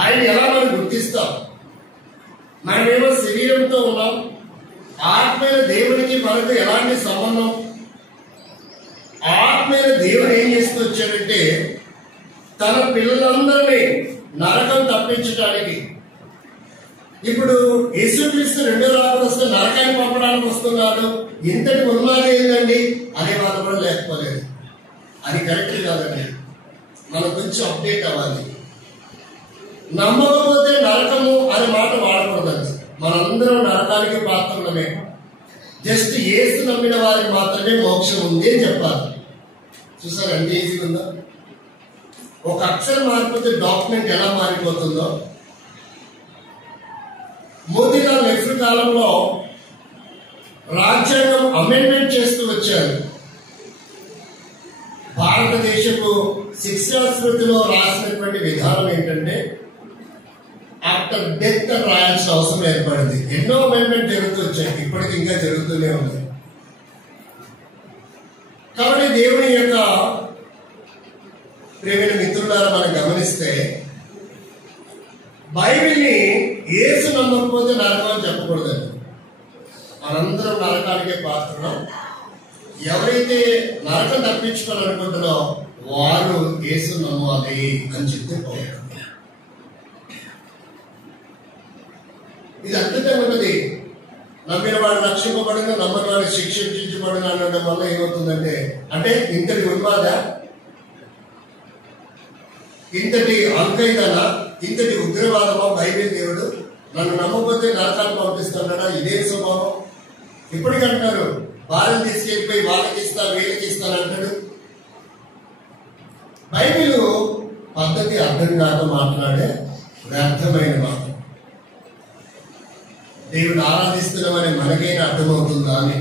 ఆయన ఎలా మనం గుర్తిస్తాం? మనమేమో శరీరంతో ఉన్నాం, ఆత్మైన దేవుడికి మనకు ఎలాంటి సంబంధం? ఆత్మైన దేవుడు ఏం చేస్తూ వచ్చాడంటే, తన పిల్లలందరినీ నరకం తప్పించడానికి, ఇప్పుడు యేసుక్రీస్తు రెండో రాకడ వస్తే నరకాన్ని పంపడానికి వస్తున్నాడు, ఇంతటి ఉన్మాదం ఏందండి అనే వాళ్ళు కూడా లేకపోలేదు. అది కరెక్ట్ కాదండి, మనం కొంచెం అప్డేట్ అవ్వాలి. నమ్మకపోతే నరకము అనే మాట వాడకూడదండి. మనందరం నరకానికి పాత్రలమే, జస్ట్ యేసు నమ్మిన వారికి మాత్రమే మోక్షం ఉంది అని చెప్పాలి. చూసారు ఎంత ఈజీగా ఉందో? ఒక అక్షరం మారిపోతే డాక్యుమెంట్ ఎలా మారిపోతుందో. మోతీలాల్ నెహ్రూ కాలంలో రాజ్యాంగం అమెండ్మెంట్ చేస్తూ వచ్చారు. భారతదేశపు శిక్షా స్మృతిలో రాసినటువంటి విధానం ఏంటంటే, ఆఫ్టర్ డెత్ రాయాల్సిన అవసరం ఏర్పడింది. ఎన్నో అమెండ్మెంట్ జరుగుతూ వచ్చాయి, ఇప్పటికి ఇంకా జరుగుతూనే ఉంది. కాబట్టి దేవుని యొక్క ప్రియమైన మిత్రులారా, మనం గమనిస్తే బైబిల్ని యేసు నమ్మకపోతే నరకం అని చెప్పకూడదండి. మనందరం నరకానికే పాత్రం. ఎవరైతే నరకం తప్పించుకోవాలనుకుంటున్నారో వారు యేసు నమ్మాలి అని చెప్తే పోయారు. ఇది అద్భుతంగా ఉన్నది. నమ్మిన వాడు రక్షింపబడిన, నమ్మని వాడు శిక్షించబడిన అనడం వల్ల ఏమవుతుందంటే, అంటే ఇంతటి ఉన్మాద, ఇంతటి అల్కైదనా, ఇంతటి ఉగ్రవాదమా బైబిల్ దేవుడు? నన్ను నమ్మకపోతే నరకాన్ని పంపిస్తున్నాడా? ఇదే స్వభావం. ఇప్పటికంటారు భార్యను తీసుకెళ్ళిపోయి వాళ్ళకి ఇస్తా వీళ్ళకి ఇస్తాను అంటాడు. బైబిల్ పద్ధతి అర్థం కాక మాట్లాడే వ్యర్థమైన మాట. దేవుడు ఆరాధిస్తున్నామని మనకైనా అర్థమవుతుందా అని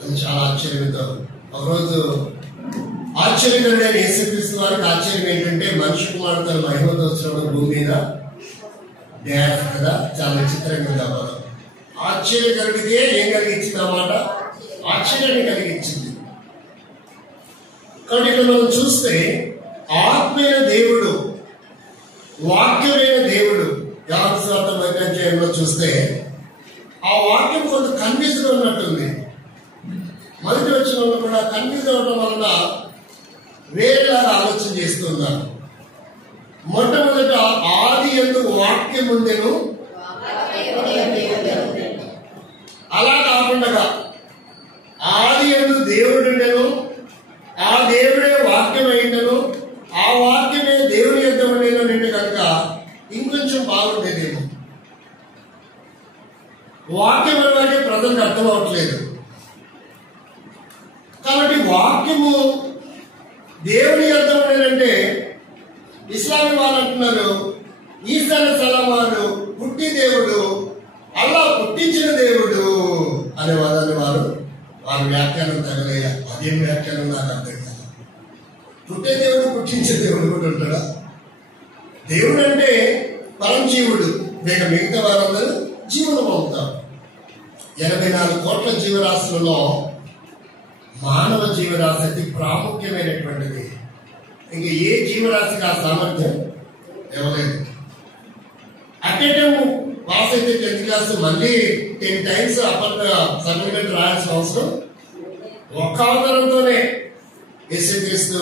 అది చాలా ఆశ్చర్యంతో. ఒకరోజు ఆశ్చర్యకరుడైన యేసుక్రీస్తు వారికి ఆశ్చర్యం ఏంటంటే, మనిషి కుమారుడు తన మహిమతో వచ్చినప్పుడు భూమి మీద డ్యాన్స్ కదా, చాలా విచిత్రంగా కావాలి. ఆశ్చర్యకరుడికే ఏం కలిగించింది అన్నమాట? ఆశ్చర్యాన్ని కలిగించింది. కాబట్టి ఇక్కడ మనం చూస్తే ఆత్మీయ దేవుడు, వాక్యమైన దేవుడు, యోహాను సువార్త 1వ అధ్యాయంలో చూస్తే ఆ వాక్యం కొంత కన్ఫ్యూజ్గా ఉన్నట్టుంది. మొదటి వచనంలో కూడా కన్ఫ్యూజ్ అవడం వలన వేరేలాగా ఆలోచన చేస్తున్నారు. మొట్టమొదట ఆది యందు వాక్యం ఉండెను, అలా కాకుండా ఆది యందు దేవుడు ఉండెను, ఆ దేవుడే వాక్యం అయిండెను, ఆ వాక్యమే దేవుని యొద్ద ఉండేను అంటే కనుక ఇంకొంచెం బాగుండేదేమో. వాక్యం అనే ప్రజలకు అర్థం అవట్లేదు. కాబట్టి వాక్యము దేవుని యొద్ద ఉండేదంటే, ఇస్లామీ వాళ్ళు అంటున్నారు ఈసారి సలమాను పుట్టి దేవుడు, అల్లా పుట్టించిన దేవుడు అనే వాదాన్ని వారు వ్యాఖ్యానం తగలయ్యా. అదేం వ్యాఖ్యానం నాకు అర్థం కాదు. పుట్టే దేవుడు, పుట్టించే దేవుడు కూడా ఉంటాడా? దేవుడు అంటే పరంజీవుడు, లేక మిగతా వారందరూ జీవనం అవుతారు. 84 కోట్ల జీవరాశులలో మానవ జీవరాశి అతి ప్రాముఖ్యమైనటువంటిది. ఇంక ఏ జీవరాశికి ఆ సామర్థ్యం ఇవ్వలేదు. అటెండ్ పాస్ అయితే 10th క్లాస్ మళ్ళీ 10 times అప్పర్ సప్లిమెంట్ రాయాల్సిన అవసరం. ఒక్క అవతారంతోనే యేసుక్రీస్తు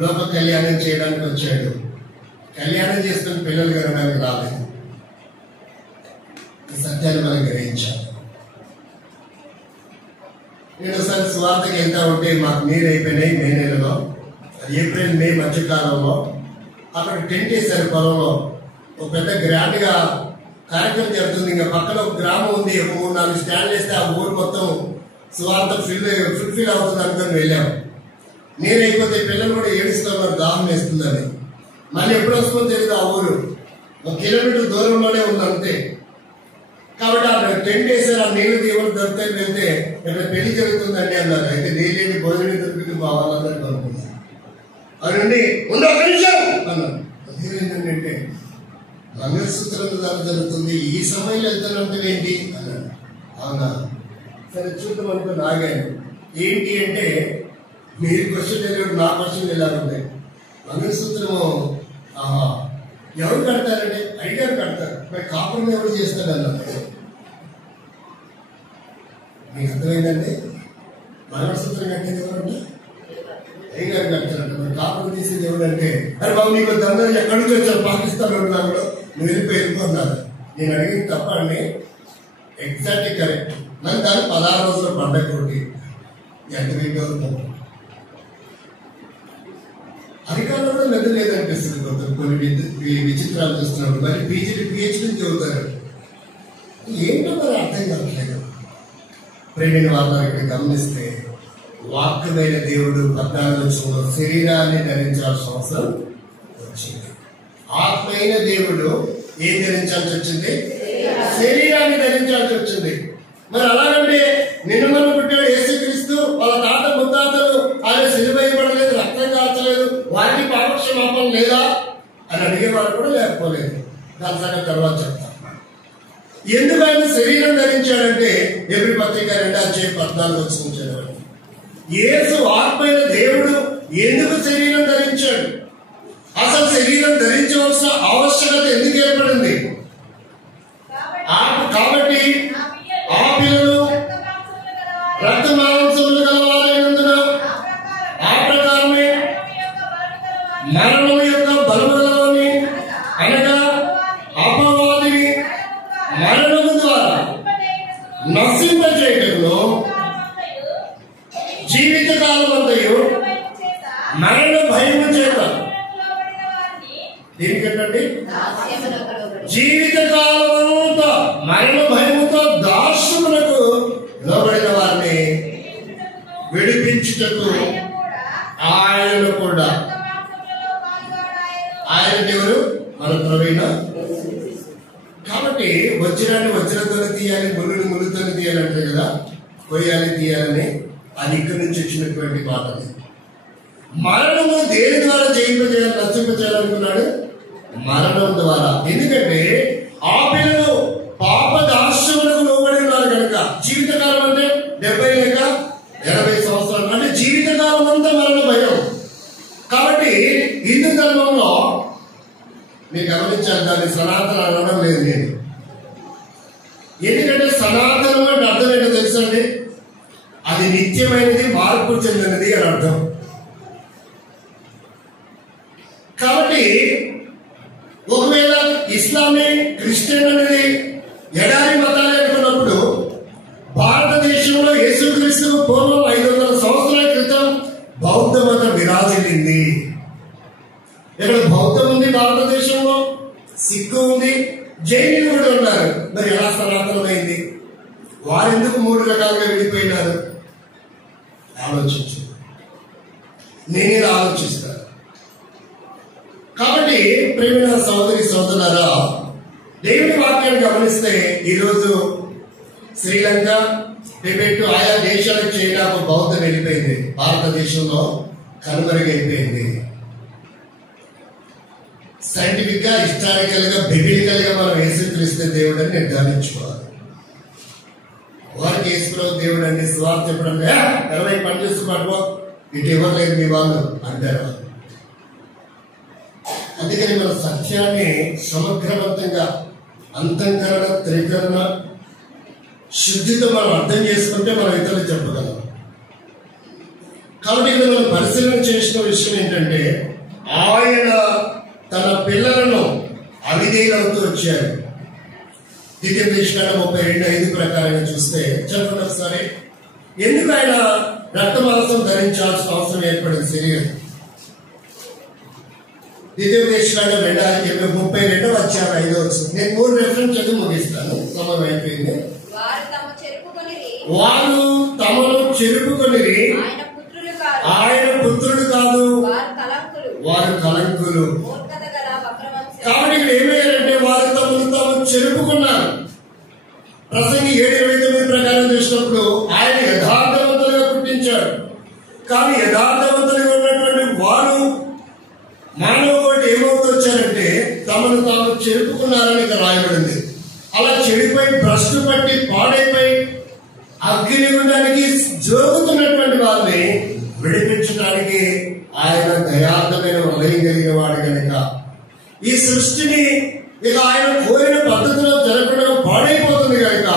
లోక కళ్యాణం చేయడానికి వచ్చాడు. కళ్యాణం చేస్తున్న పిల్లలు కనడానికి రాలేదు. ఈ సత్యాన్ని మనం గ్రహించాలి. నేను ఒకసారి స్వార్థకి వెళ్తా ఉంటే మాకు నీరు అయిపోయినాయి. మే నెలలో, ఏప్రిల్ మే మధ్యకాలంలో అక్కడ టెంట్ వేశారు పొలంలో. ఒక పెద్ద గ్రాండ్ గా కార్యక్రమం జరుగుతుంది. ఇంకా పక్కన ఒక గ్రామం ఉంది, ఒక 3-4 స్టాండ్లు వేస్తే ఆ ఊరు మొత్తం సువార్త ఫుల్ఫిల్ అవుతుంది అనుకొని వెళ్ళాము. నేనైపోతే పిల్లలు కూడా ఏడుస్తున్నారు, దాహం వేస్తుందని. మళ్ళీ ఎప్పుడు వస్తుందో తెలియదు. ఆ ఊరు 1 కిలోమీటర్ దూరంలోనే ఉంది అంతే. కాబట్టి ఆ 10 days ఆ నీళ్ళు దేవుడు దొరికితే వెళ్తే ఇక్కడ పెళ్లి జరుగుతుందండి అన్నారు. అయితే నీళ్ళేమి భోజనం దొరికి మా వాళ్ళందరికీ అనుకున్నారు. అది ముందు ఒక నిమిషం అన్నారు. అదేంటంటే మంగళసూత్రం ద్వారా జరుగుతుంది, ఈ సమయంలో వెళ్తానంటే ఏంటి అన్నాడు. అవునా, సరే చూద్దాం అనుకో నాగాను. ఏంటి అంటే మీరు క్వశ్చన్ తెలియదు, నా క్వశ్చన్ ఎలా ఉంటాయి. మంగళసూత్రము ఎవరు కడతారంటే అయ్యగారు కడతారు, మరి కాపురం ఎవరు చేస్తాడు అన్నారు. మీకు అర్థమైందండి? మంగళసూత్రం కట్టేది ఎవరంటే అయ్యగారు కడతారంట. మరి కాపురం తీసేది ఎవరంటే, అరే బాబు నీకు దండం ఎక్కడి నుంచి వచ్చారు, పాకిస్తాన్ ఉన్నాడు, నువ్వు వెళ్ళిపోతున్నారు. నేను అడిగింది తప్ప అండి, ఎగ్జాక్ట్లీ కరెక్ట్. నన్ను దాన్ని 16 రోజుల పండగ కొట్టి ఎంత వీటి అధికారంలో మెద లేదనిపిస్తుంది. కొన్ని విచిత్రాలు చూస్తున్నప్పుడు మరి PhD చదువుతారు. ఏంటో మరి అర్థం కావట్లేదు. ప్రేమిని వాళ్ళ ఇక్కడ గమనిస్తే వాక్యమైన దేవుడు 14 శరీరాన్ని ధరించాల్సిన అవసరం వచ్చింది. ఆత్మైన దేవుడు ఏం ధరించాల్సి వచ్చింది? శరీరాన్ని ధరించాల్సి వచ్చింది. మరి అలాగంటే నిన్న మనం పుట్టాడు యేసుక్రీస్తు, వాళ్ళ తాత ముత్తాతలు ఆయన సిలువైపడలేదు, రక్తం కాల్చలేదు, వాటికి పాపక్షమాపణ లేదా అని అడిగేవాడు కూడా లేకపోలేదు. దాని సంగతి తర్వాత చెప్తాను. ఎందుకు ఆయన శరీరం ధరించాడంటే ఎబ్రీ పత్రిక 2:14 చదవండి. యేసు ఆత్మైన దేవుడు ఎందుకు శరీరం ధరించాడు? అసలు శరీరం ధరించవలసిన ఆవశ్యకత ఎందుకు ఏర్పడింది? కాబట్టి ఆ పిల్లలు రక్త మాంసములు గలవారైనందున ఆ ప్రకారమే మరణం యొక్క బలము గలవాని అనగా అపవాదిని మరణము ద్వారా నశింపజేయటంలో జీవితకాలం అంతయు మరణ భయము చేత, దేనికంటే జీవితకాలం అంతా మరణ భయముతో దాస్యములకు లోబడిన వారిని విడిపించుటకు ఆయన కూడా, ఆయన దేవుడు మన ప్రవీణ. కాబట్టి వజ్రాన్ని వజ్రంతో తీయాలి, ముళ్ళుని ముళ్ళుతో తీయాలంటే కదా, కొయ్యాలి తీయాలని. అది ఇక్కడి నుంచి వచ్చినటువంటి మాట. మరణము దేని ద్వారా జయింపజేయాలి, నశింపజేయాలనుకున్నాడు? మరణం ద్వారా. ఎందుకంటే ఆ పిల్లలు పాప దాస్యములకు లోబడి ఉన్నారు కనుక. జీవితకాలం అంటే 70 లేక 80 సంవత్సరాలు, అంటే జీవితకాలం అంతా మరణ భయం. కాబట్టి హిందూ ధర్మంలో మీరు గమనించాలి, దాన్ని సనాతన అనడం లేదు నేను. ఎందుకంటే సనాతనం అంటే అర్థం ఏంటో తెలుసండి, అది నిత్యమైనది, మార్పు చెందినది అని అర్థం. కాబట్టి ఒకవేళ ఇస్లామీ క్రిస్టియన్ అనేది ఎడారి మతాలు అనుకున్నప్పుడు భారతదేశంలో యేసుక్రీస్తు పూర్వం 500 సంవత్సరాల క్రితం బౌద్ధ మతం విరాజిల్లింది. ఇక్కడ బౌద్ధం ఉంది భారతదేశంలో, సిక్కు ఉంది, జైనులు కూడా ఉన్నారు. మరి ఎలా సనాతనమైంది? వారెందుకు 3 రకాలుగా విడిపోయినారు? ఆలోచించు, నేనే ఆలోచిస్తాను. కాబట్టి ప్రేమ సోదరి సోదరులారా, దేవుని వాక్యాన్ని గమనిస్తే ఈరోజు శ్రీలంక, టిబెట్ ఆయా దేశాలకు చైనాకు బౌద్ధం వెళ్ళిపోయింది. భారతదేశంలో కనుమరుగైపోయింది. సైంటిఫిక్ గా, హిస్టారికల్ గా, బిబిలికల్ గా మనం యేసుక్రీస్తు దేవుడు అని నిర్ధారించుకోవాలి. వారికి యేసుప్రభు దేవుడు అని స్వార్థ ఎప్పుడంటే 20 పని చేస్తూ పట్టుకో, ఇటు ఇవ్వలేదు మీ వాళ్ళు అంటారు. అందుకని మన సత్యాన్ని సమగ్రవంతంగా అంతఃకరణ, త్రికరణ, శుద్ధితో మనం అర్థం చేసుకుంటే మనం ఇతరులు చెప్పగలం. కాబట్టి ఇక్కడ మనం పరిశీలన చేసిన విషయం ఏంటంటే, ఆయన తన పిల్లలను అవిధేయులవుతూ వచ్చారు. 32:5 ప్రకారంగా చూస్తే చెప్పండి ఒకసారి, ఎందుకు ఆయన రక్తమాంసం ధరించాల్సిన అవసరం ఏర్పడింది శరీరం? 32:32 నేను 3 రెఫరెన్స్ చదివి ముగిస్తాను, సమయం అయిపోయింది. వారు తమను చెరుపుకొని ఆయన పుత్రుడు కాదు, వారు కలంకులు. కాబట్టి ఇక్కడ ఏమయ్యారంటే వారు తమను తాము చెరుపుకున్నారు. ప్రసంగి 7:29 ప్రకారం చూసినప్పుడు ఆయన యథార్థవంతులుగా పుట్టించాడు. కానీ యథార్థవంతులుగా ఉన్నటువంటి వారు మానవ కోటి ఏమవుతూ వచ్చారంటే తమను తాము చెరుపుకున్నారని ఇక్కడ రాయబడింది. అలా చెడిపోయి భ్రష్టు పట్టి పాడైపోయి అగ్నిగుండానికి జోగుతున్నటువంటి వారిని విడిపించడానికి ఆయన దయార్థమైన హృదయం కలిగిన వాడు కనుక ఈ సృష్టిని ఇక ఆయన కోరిన పద్ధతిలో జరగకుండా పాడైపోతుంది కనుక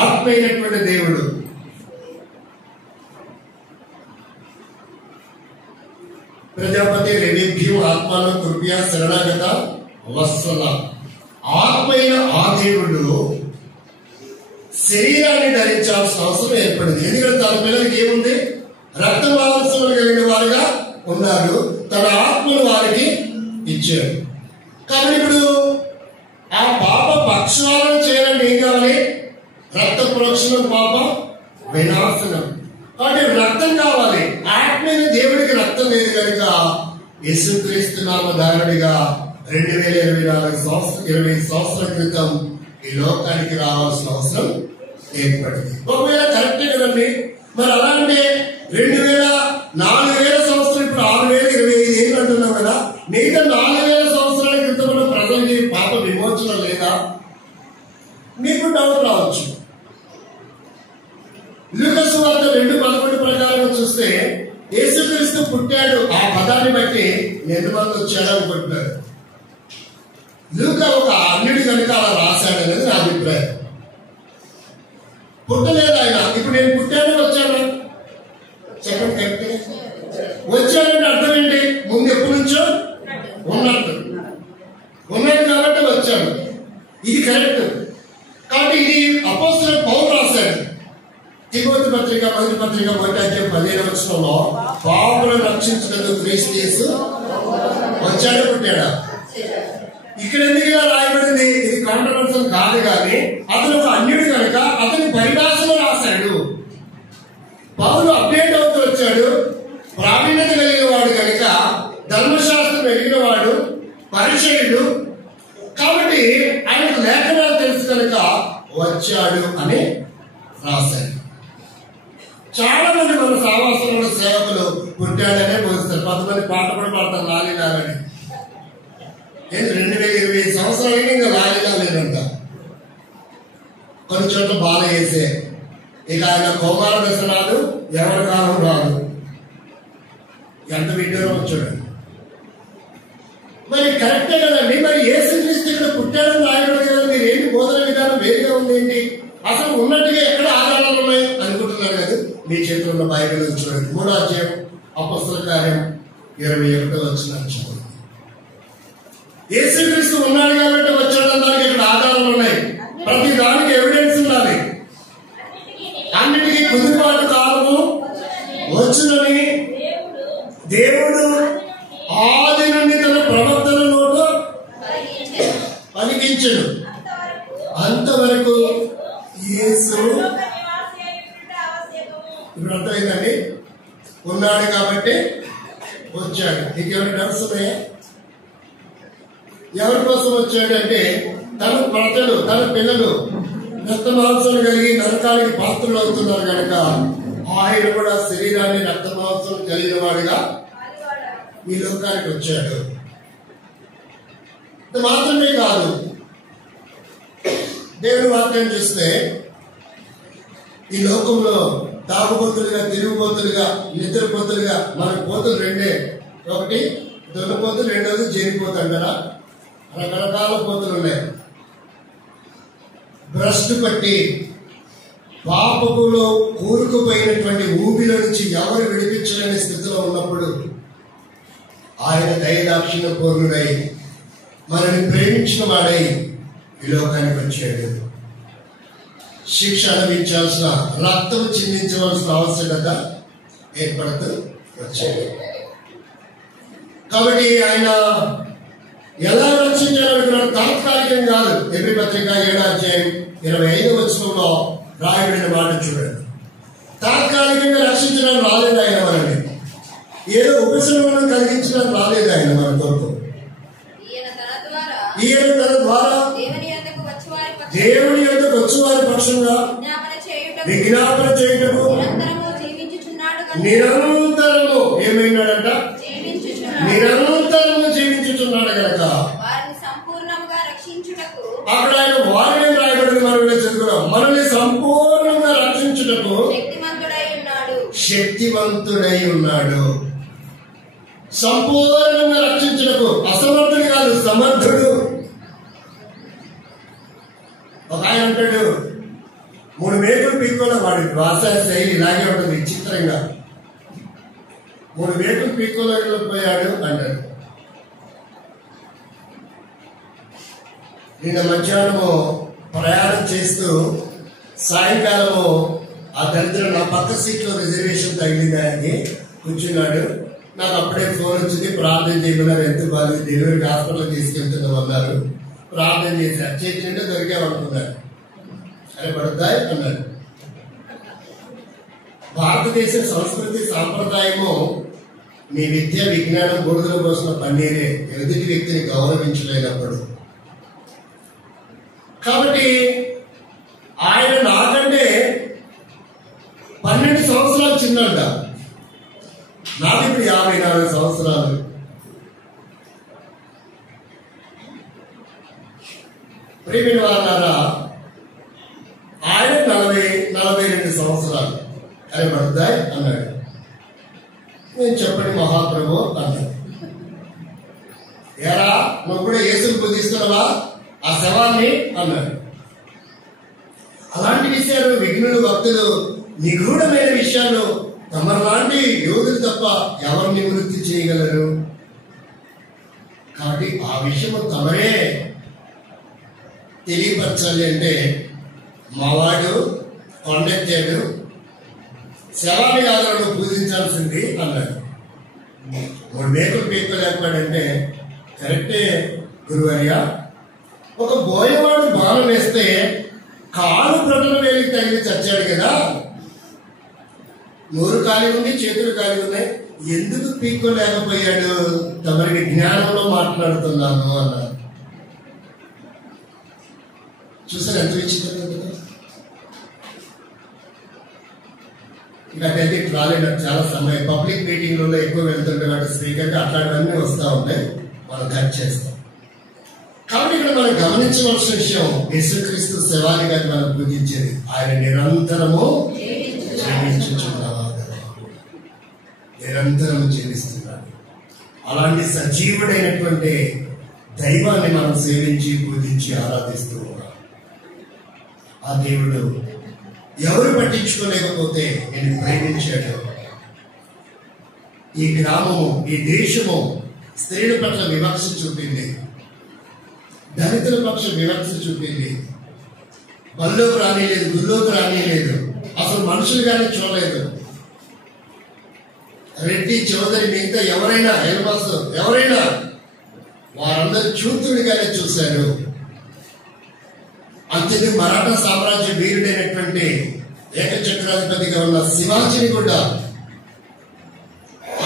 ఆత్మ అయినటువంటి దేవుడు ప్రజాపతి రెడ్డిభ్యం ఆత్మను కృపయా శరణాగత వత్సల ఆత్మైన ఆ దేవుడు శరీరాన్ని ధరించాల్సిన అవసరం ఏర్పడింది. ఎందుకంటే తన పిల్లలకి ఏముంది? రక్త మాంసములు కలిగిన వారుగా ఉన్నారు. తన ఆత్మను వారికి ఇచ్చారు. కాబట్టి ఇప్పుడు ఆ పాప పక్షాలను చేయాలంటే ఏం కావాలి? రక్త ప్రోక్షణం, పాప వినాశనం. కాబట్టి రక్తం కావాలి. ఆత్మైన దేవుడికి రక్తం లేదు కనుక యేసుక్రీస్తు నామధారుడిగా 2020 సంవత్సరాల క్రితం ఈ లోకానికి రావాల్సిన అవసరం ఏర్పడింది. ఒకవేళ కరెక్టే కదండి. మరి అలా అంటే 2000 సంవత్సరం ఇప్పుడు 6025 ఏళ్ళు అంటున్నాం కదా. మిగతా 4000 సంవత్సరాల క్రితం ఉన్న ప్రజలకి పాప విమోచన లేదా? మీకు డౌట్ రావచ్చు. లూకా సువార్త 2:11 ప్రకారం చూస్తే యేసుక్రీస్తు పుట్టాడు ఆ పదాన్ని బట్టి ఎంతమంది వచ్చాడు అనుకుంటున్నారు. లూకా ఒక అన్యుడి కనుక అలా రాశాడు అనేది నా అభిప్రాయం. పుట్టలేదు ఆయన. ఇప్పుడు నేను పుట్టాను వచ్చాను చెప్పండి కరెక్ట్. వచ్చాడంటే అర్థం ఏంటి? ముందు ఎప్పటి నుంచో ఉన్నట్టు ఉన్నాడు కాబట్టి వచ్చాడు. ఇది కరెక్ట్. కాబట్టి ఇది అపోస్తలుడైన పౌలు రాశాడు. తిమోతి పత్రిక 1:15 పాపులను రక్షించినందుకు క్రీస్తు యేసు వచ్చాడు, పుట్టాడా? ఇక్కడ ఎందుకు ఇలా రాయబడింది? ఇది కాంట్రవర్సల్ కాదు. కానీ అతను ఒక అన్యుడు కనుక అతని పరిభాషలో రాశాడు. పౌలు అప్డేట్ అవుతూ వచ్చాడు. ప్రావీణ్యత కలిగిన వాడు కనుక, ధర్మశాస్త్రం ఎరిగిన వాడు, పరిచయుడు కాబట్టి ఆయనకు లేఖనాలు తెలుసు కనుక వచ్చాడు అని రాశాడు. చాలా మంది మన సావాసంలో సేవకులు పుట్టాడనే బోధిస్తారు. 10 మంది పాట కూడా పాడతారు లాలిలాలని. 2020 సంవత్సరాలకి ఇంకా లాలిలా లేదంట. కొన్ని చోట్ల బాల వేసే ఇక ఆయన కౌమార దశ రాదు, ఎవరి కాలం రాదు. ఎంత విడ్డూరం వచ్చాడు. మరి కరెక్టే కదండి. మరి యేసుక్రీస్తు ఇక్కడ పుట్టాడని రాయబడి కదా, మీరు ఏంటి బోధన విధానం వేరుగా ఉంది ఏంటి? అసలు ఉన్నట్టుగా ఎక్కడ ఆధారాలు ఉన్నాయి అనుకుంటున్నారు కదా. మీ చేతిలో ఉన్న బైబిల్ చూడండి. 3వ అధ్యాయం అపొస్తలుల కార్యం 21 చూడండి. యేసుక్రీస్తు ఉన్నాడు కాబట్టి వచ్చాడన్నానికి ఇక్కడ ఆధారాలు ఉన్నాయి. ప్రతి దానికి ఎవిడెన్స్ ఉన్నది. అన్నిటికీ కొద్దిపాటు కాలము వచ్చునని దేవుడు ఆది నుండి తన ప్రవక్తల నోట పలికించను. అంతవరకు యేసు ఇప్పుడు అర్థమైందండి. ఉన్నాడు కాబట్టి వచ్చాడు. ఇంకెవరి డౌట్స్ ఉన్నాయా? ఎవరి కోసం వచ్చాడంటే తన ప్రజలు, తన పిల్లలు రక్త మాంసాలు కలిగి నరకానికి పాత్రలు అవుతున్నారు కనుక ఆయన కూడా శరీరాన్ని రక్త మాంసాలు కలిగిన వాడిగా ఈ లోకానికి వచ్చాడు. మాత్రమే కాదు, దేవుని వాక్యం చూస్తే ఈ లోకంలో తాగుబోతులుగా, తిరుగుబోతులుగా, నిద్రపోతులుగా మన పోతులు రెండే. ఒకటి దొంగపోతులు, రెండోది జేరిపోతు అంటారా. రకరకాల పోతులు ఉన్నాయి. భ్రష్టు పట్టి పాపములో కూరుకుపోయినటువంటి ఊబిలో నుంచి ఎవరు విడిపించలేని స్థితిలో ఉన్నప్పుడు ఆయన దయదాక్షిణ పూర్ణుడై మనల్ని ప్రేమించిన వాడై ఈ లోకానికి వచ్చాడు. శిక్ష అనుభవించాల్సిన, రక్తం చిందించవలసిన ఆవశ్యకత ఏర్పడుతూ వచ్చాడు. కాబట్టి ఆయన ఎలా రక్షించాలనుకున్నాడు? తాత్కాలికం కాదు. ఎబ్రీ పత్రిక 7వ అధ్యాయం 25వ వచనంలో రాయబడిన మాట చూడండి. తాత్కాలికంగా రక్షించడానికి రాలేదు ఆయన మనల్ని. ఏదో ఉపశమనం కలిగించడానికి రాలేదు ఆయన మన కొరకు. ఈయన తన ద్వారా దేవుని యొద్దకు వచ్చి వారి పక్షంగా విజ్ఞాపన చేయుటకు నిరంతరము ఏమైనాడంట? నిరంతరము జీవించుచున్నాడు కనుక అక్కడ ఆయన వారిని రాయబడింది. మనం చదువుకున్నాం, మనల్ని సంపూర్ణంగా రక్షించుటకు శక్తివంతుడై ఉన్నాడు. సంపూర్ణంగా రక్షించుటకు అసమర్థుడు కాదు, సమర్థుడు. ఒక ఆయన అంటాడు, 3 మేకులు పీక్కోలే. వాడి భాష శైలి ఇలాగే ఉంటుంది విచిత్రంగా. 3 మేకులు పీక్కోలేకపోయాడు అంటాడు. నిన్న మధ్యాహ్నము ప్రయాణం చేస్తూ సాయంకాలము ఆ దరిద్రం నా పక్క సీట్లో రిజర్వేషన్ తగిలిందని కూర్చున్నాడు. నాకు అప్పుడే ఫోన్ వచ్చింది, ప్రార్థన చేయమన్నారు. ఎంత బాగా డెలివరీ హాస్పిటల్ తీసుకెళ్తున్నాం అన్నారు. ప్రార్థన చేశారు. చేసింటే దొరికామనుకున్నాడు. అరే పడుతాయి అన్నాడు. భారతదేశ సంస్కృతి సాంప్రదాయము నీ విద్య విజ్ఞానం బూడిదల కోసం పన్నీరే ఎదుటి వ్యక్తిని గౌరవించలేనప్పుడు. కాబట్టి ఆయన నాకంటే 12 సంవత్సరాలు చిన్నంట. నాకు ఇప్పుడు 54 సంవత్సరాలు. ప్రియమైన వాళ్ళారా, ఆయన 42 సంవత్సరాలు. అరే పడతాయి అన్నాడు. నేను చెప్పండి మహాప్రభు అన్నాడు. ఎరా నువ్వు కూడా యేసుని పూజిస్తున్నావా ఆ శవాన్ని అన్నాడు. అలాంటి విషయాలు విఘ్నులు భక్తులు నిగూఢమైన విషయాలు తమలాంటి యోధులు తప్ప ఎవరు నివృత్తి చేయగలరు? కాబట్టి ఆ విషయము తమరే తెలియపరచాలి. అంటే మావాడు కొండెత్తాడు, శవాన్ని కాదు పూజించాల్సింది అన్నాడు. 3 మేకులు పీక్కోలేకపోయాడంటే కరెక్టే గురువర్య. ఒక బోయవాడు బాణం వేస్తే కాలు ప్రజల వేలికి తగిలి చచ్చాడు కదా. 4 కాలి ఉంది, చేతులు కాలి ఉన్నాయి, ఎందుకు పీక్కోలేకపోయాడు? తమరికి జ్ఞానంలో మాట్లాడుతున్నాను అన్నారు. చూసారు ఎంత విచిత్రంగా కదా. ఇలాంటి రాలేదు నాకు చాలా సమయం. పబ్లిక్ మీటింగ్లలో ఎక్కువ వెళ్తుంటే కాబట్టి స్పీకర్కి అట్లాంటివన్నీ వస్తూ ఉంటాయి, మనం కట్ చేస్తాం. కాబట్టి ఇక్కడ మనం గమనించవలసిన విషయం, యేసుక్రీస్తు శవాన్ని గారిని మనం పూజించేది. ఆయన నిరంతరము నిరంతరము జీవిస్తున్నాడు. అలాంటి సజీవుడైనటువంటి దైవాన్ని మనం సేవించి పూజించి ఆరాధిస్తూ ఉన్నాం. ఆ దేవుడు ఎవరు పట్టించుకోలేకపోతే నేను ప్రేమించాడు. ఈ గ్రామము, ఈ దేశము స్త్రీల పట్ల వివక్ష చూపింది, దళితుల పక్ష వివక్ష చూపింది. బల్లోకి రానిలేదు, గుళ్ళోకి రానిలేదు, అసలు మనుషులుగానే చూడలేదు. రెడ్డి, చౌదరి, మిగతా ఎవరైనా ఎల్మాస్ ఎవరైనా వారందరూ చూతుడిగానే చూశారు. అంతేది మరాఠా సామ్రాజ్య వీరుడైనటువంటి ఏకచక్రాధిపతిగా ఉన్న శివాజీని కూడా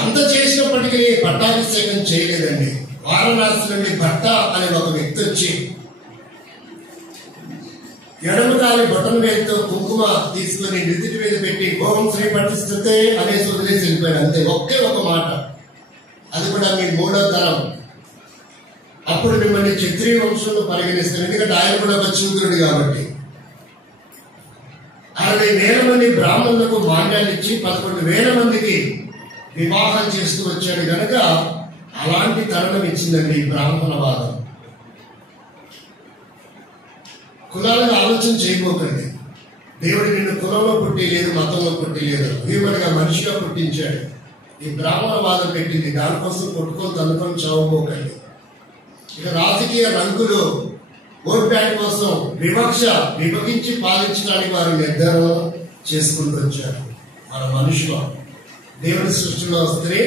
అంత చేసినప్పటికీ పట్టాభిషేకం చేయలేదండి. వారణాసి నుండి భట్ట అనే ఒక వ్యక్తి వచ్చి ఎడమకాలి బొటన వేలుతో కుంకుమ తీసుకుని నెత్తి మీద పెట్టి ఓం శ్రీ పఠిస్తే అనేసి వదిలేసి వెళ్ళిపోయాడు. అంతే, ఒకే ఒక మాట. అది కూడా మీ 3వ తరం. అప్పుడు మిమ్మల్ని క్షత్రియ వంశంలో పరిగణిస్తారు, ఎందుకంటే ఆయన కూడా ఒక శూద్రుడు కాబట్టి. 60,000 మంది బ్రాహ్మణులకు మాన్యాలు ఇచ్చి 11,000 మందికి వివాహం చేస్తూ వచ్చాడు కనుక అలాంటి తరుణం ఇచ్చిందండి ఈ బ్రాహ్మణవాదం. కులాలను ఆలోచన చేయబోకండి. దేవుడు నిన్ను కులంలో పుట్టి లేదు, మతంలో పుట్టి లేదు, హ్యూమన్ గా మనిషిగా పుట్టించాడు. ఈ బ్రాహ్మణవాదం పెట్టింది, దానికోసం కొట్టుకొని తనుకొని చావబోకండి. ఇక రాజకీయ రంగులు ఓట్ బ్యాంక్ కోసం విభజించి పాలించడానికి వారు నిర్ధారణ చేసుకుంటూ వచ్చారు. మన మనుషులు దేవుని సృష్టిలో స్త్రీ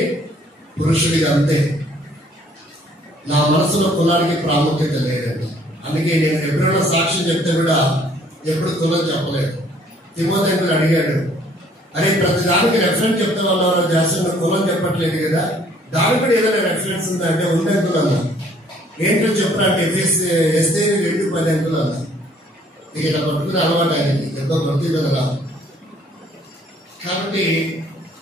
పురుషుడిగా అంతే. నా మనసులో కులానికి ప్రాముఖ్యత లేదండి. అందుకే నేను ఎప్పుడైనా సాక్ష్యం చెప్తే కూడా ఎప్పుడు కులం చెప్పలేదు. తిమోథెయుడు అడిగాడు, అరే ప్రతి దానికి రెఫరెన్స్ చెప్తా వాళ్ళు చేస్తున్న కులం చెప్పట్లేదు కదా, దానికి కూడా ఏదైనా రెఫరెన్స్ ఉందా అంటే ఉంది అంకులు అన్నా. ఏంటో చెప్పరా అంటే ఎస్తే 2:10 అంకులు అన్నా. ఇక ఇలా పట్టుకుని అలవాటు ఆయనకి ఎంతో భక్తి కదా. కాబట్టి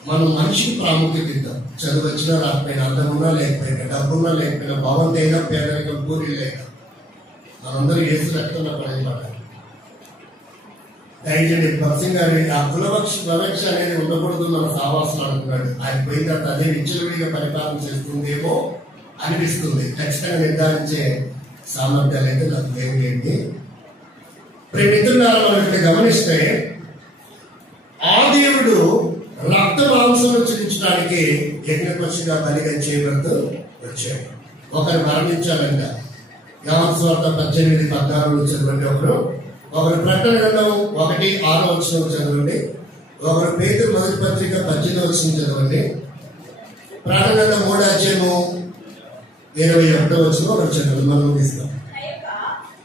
మనం మనిషికి ప్రాముఖ్యత ఇద్దాం. చదువు వచ్చినా రాకపోయినా, అందం ఉన్నా లేకపోయినా, డబ్బున్నా లేకపోయినా, భవంతి అయినా పేదరికం పూరి లేక మనందరూ ఏసు రక్తంలో పడేయబడాలి. దయచేసి భక్సింగ్ గారి ఆ కులవక్ష అనేది ఉండకూడదు మన సావాసం అనుకున్నాడు. ఆయన పోయిన తర్వాత అదే విచ్చలవిడిగా పరిపాలన చేస్తుందేమో అనిపిస్తుంది. ఖచ్చితంగా నిర్ధారించే సామర్థ్యాలు అయితే నాకు లేవు. ఏంటి మిత్రులారా, మనం ఇక్కడ గమనిస్తే ఆ దేవుడు రక్త మాంసం చెల్లించడానికి యజ్ఞపక్షిగా బలిగా చేయబడుతూ వచ్చాడు. ఒకరు మరణించాలంట. యోహాను సువార్త 18:14 చదవండి. ఒకరు ప్రకటన గ్రంథం 1:6 చదవండి. ఒకరు పేతురు మొదటి పత్రిక 18 చదవండి. ప్రకటన గ్రంథం 3:21 ఒకరు చదవండి. మనం తీస్తాం.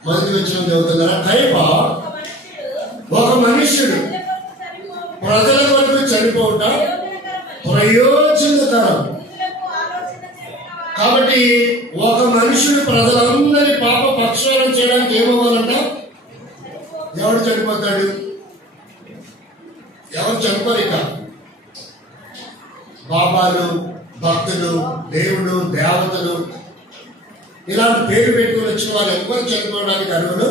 మొదటి వచనం చదువుతున్నారా? కయప ఒక మనుష్యుడు ప్రజల వరకు చనిపోవట ప్రయోజనకరం. కాబట్టి ఒక మనుషుడు ప్రజలందరి పాప పక్షాలను చేయడానికి ఏమవ్వాలంట? ఎవడు చనిపోతాడు? ఎవరు చనిపోరు. ఇక బాబాలు, భక్తులు, దేవుడు, దేవతలు ఇలాంటి పేరు పెట్టుకుని వచ్చిన వాళ్ళు ఎవరు చనిపోవడానికి అర్హులు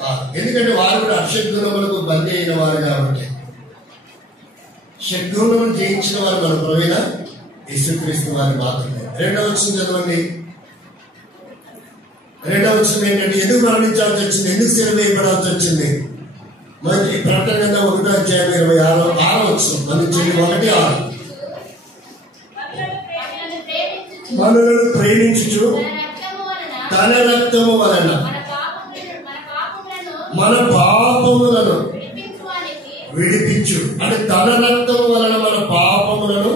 కాదు. ఎందుకంటే వారు కూడా అక్షగుణములకు బందీ అయిన వారు కాబట్టి. షడ్గుణములను జయించిన వారు మన ప్రవీణ యేసుక్రీస్తు వారి మాత్రమే. 2వ వచనం చదవండి. 2వ వచనం ఏంటంటే ఎందుకు మరణించాల్సి వచ్చింది, ఎందుకు సిలువ వేయబడాల్సి వచ్చింది? మనకి ప్రకటన గ్రంథం 1:26 మన్నించండి. 1:6 మనలను ప్రేమించుచు తన రక్తము వలన మన పాపములను విడిపించు. అంటే తన రక్తము వలన మన పాపములను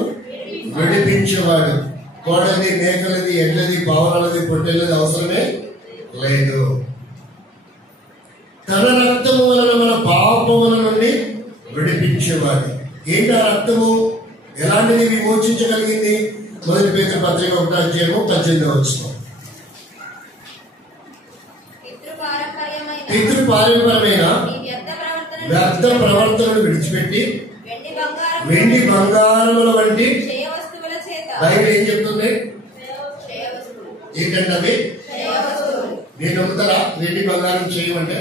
విడిపించేవాడు. కోడది, మేకలది, ఎడ్లది, పావులది, పొట్టెలది అవసరమే లేదు. తన రక్తము వలన మన పాపముల నుండి విడిపించేవాడు. ఏంటి ఆ రక్తము? ఎలాంటిది విమోచించగలిగింది? మొదటి పేతురు పత్రిక 1:18 పితృ పారంపరమైన వ్యర్థ ప్రవర్తనను విడిచిపెట్టి వెండి బంగారముల వంటి బైబిల్ ఏం చెప్తుంది? ఏంటంటే అవి మీరు నమ్ముతారా? వెండి బంగారం చేయమంటే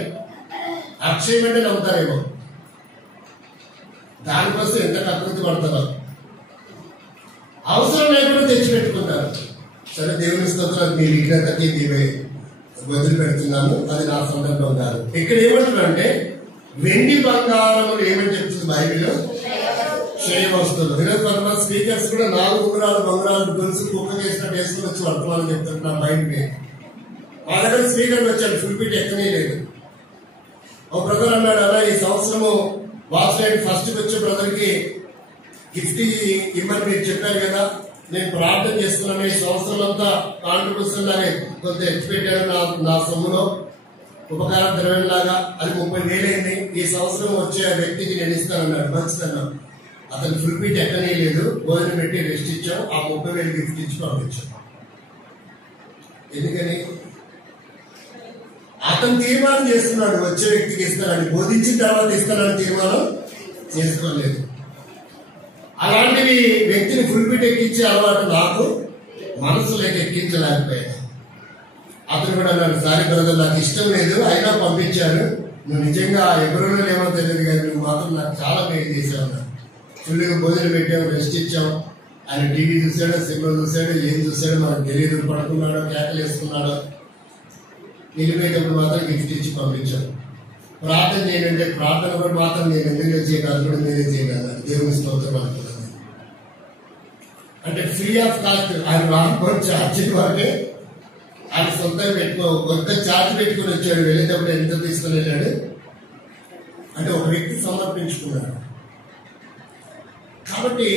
అక్షయం అంటే నమ్ముతారేమో. దానికోసం ఎంత కకృతి పడతారో. అవసరం లేకుండా తెచ్చిపెట్టుకుంటారు. సరే, దేవుని స్తోత్రాలు మీ విఘ్నతకి మీవే వదిలి పెడుతున్నాను. అది నా సందర్భం కాదు. ఇక్కడ ఏమంటారంటే వెండి బంగారములు ఏమని చెప్తుంది బైబిల్? క్షయ వస్తువులు. ఈరోజు కొంతమంది స్పీకర్స్ కూడా 4 ఉంగరాలు బంగారాలు గొలుసు కుక్క చేసినట్టు వేసుకుని వచ్చి వర్తమానం చెప్తున్నారు బయటకి. మా దగ్గర స్పీకర్ వచ్చాడు, ఫుల్ పీట్ ఎక్కనే లేదు. ఒక బ్రదర్ అన్నాడు, అలా ఈ సంవత్సరము వాట్సాప్ ఫస్ట్ వచ్చే బ్రదర్ కి గిఫ్ట్ ఇమ్మని మీరు చెప్పారు కదా, నేను ప్రార్థన చేస్తున్నాను. ఈ సంవత్సరం అంతా కాంట్రిబ్యూషన్ కొంత ఎత్తిపెట్టాను నా సొమ్ములో ఉపకార ద్రవ్యం లాగా. అది 30,000 అయింది. ఈ సంవత్సరం వచ్చే వ్యక్తికి నేను ఇస్తానన్నాడు. మంచిదన్నా. అతను ఫుల్ పీట్ ఎక్కనే లేదు. భోజనం పెట్టి రెస్ట్ ఇచ్చాం. ఆ 30,000 గిఫ్ట్ ఇచ్చి పంపించాం. ఎందుకని? అతను తీర్మానం చేస్తున్నాడు వచ్చే వ్యక్తికి ఇస్తానని. బోధించిన తర్వాత ఇస్తానని తీర్మానం చేసుకోలేదు. అలాంటివి వ్యక్తిని ఫుల్ పీట్ ఎక్కించే అలవాటు నాకు మనసులోకి ఎక్కించలేకపోయాను. అతను కూడా అన్నాడు, సారీ బ్రదర్, నాకు ఇష్టం లేదు, అయినా పంపించాను. నువ్వు నిజంగా ఎవరిలో ఏమో తెలియదు కానీ నువ్వు మాత్రం నాకు చాలా మేలు చేశావు. ఫుల్గా భోజనం పెట్టాము, రెస్ట్ ఇచ్చాం. ఆయన టీవీ చూసాడో, సినిమా చూసాడో, ఏం చూసాడో మనకు తెలియదు. పడుకున్నాడో, కేకలు వేసుకున్నాడో. వెళ్ళిపోయేటప్పుడు మాత్రం గిఫ్ట్ ఇచ్చి పంపించాను. ప్రార్థన చేయండి, ప్రార్థన కూడా మాత్రం నేను ఎందుకు చేయగలను, కూడా నేనే చేయగలను. దేవుని స్తోత్రం అనుకున్నాను. అంటే ఫ్రీ ఆఫ్ కాస్ట్. ఆయన రాకపోతే ఛార్జ్ ఇవ్వాలి. ఆయన సొంతంగా కొంత ఛార్జ్ పెట్టుకుని వచ్చాడు. వెళ్ళేటప్పుడు ఎంత తీసుకుని వెళ్ళాడు అంటే ఒక వ్యక్తి సమర్పించుకున్నాడు. కాబట్టి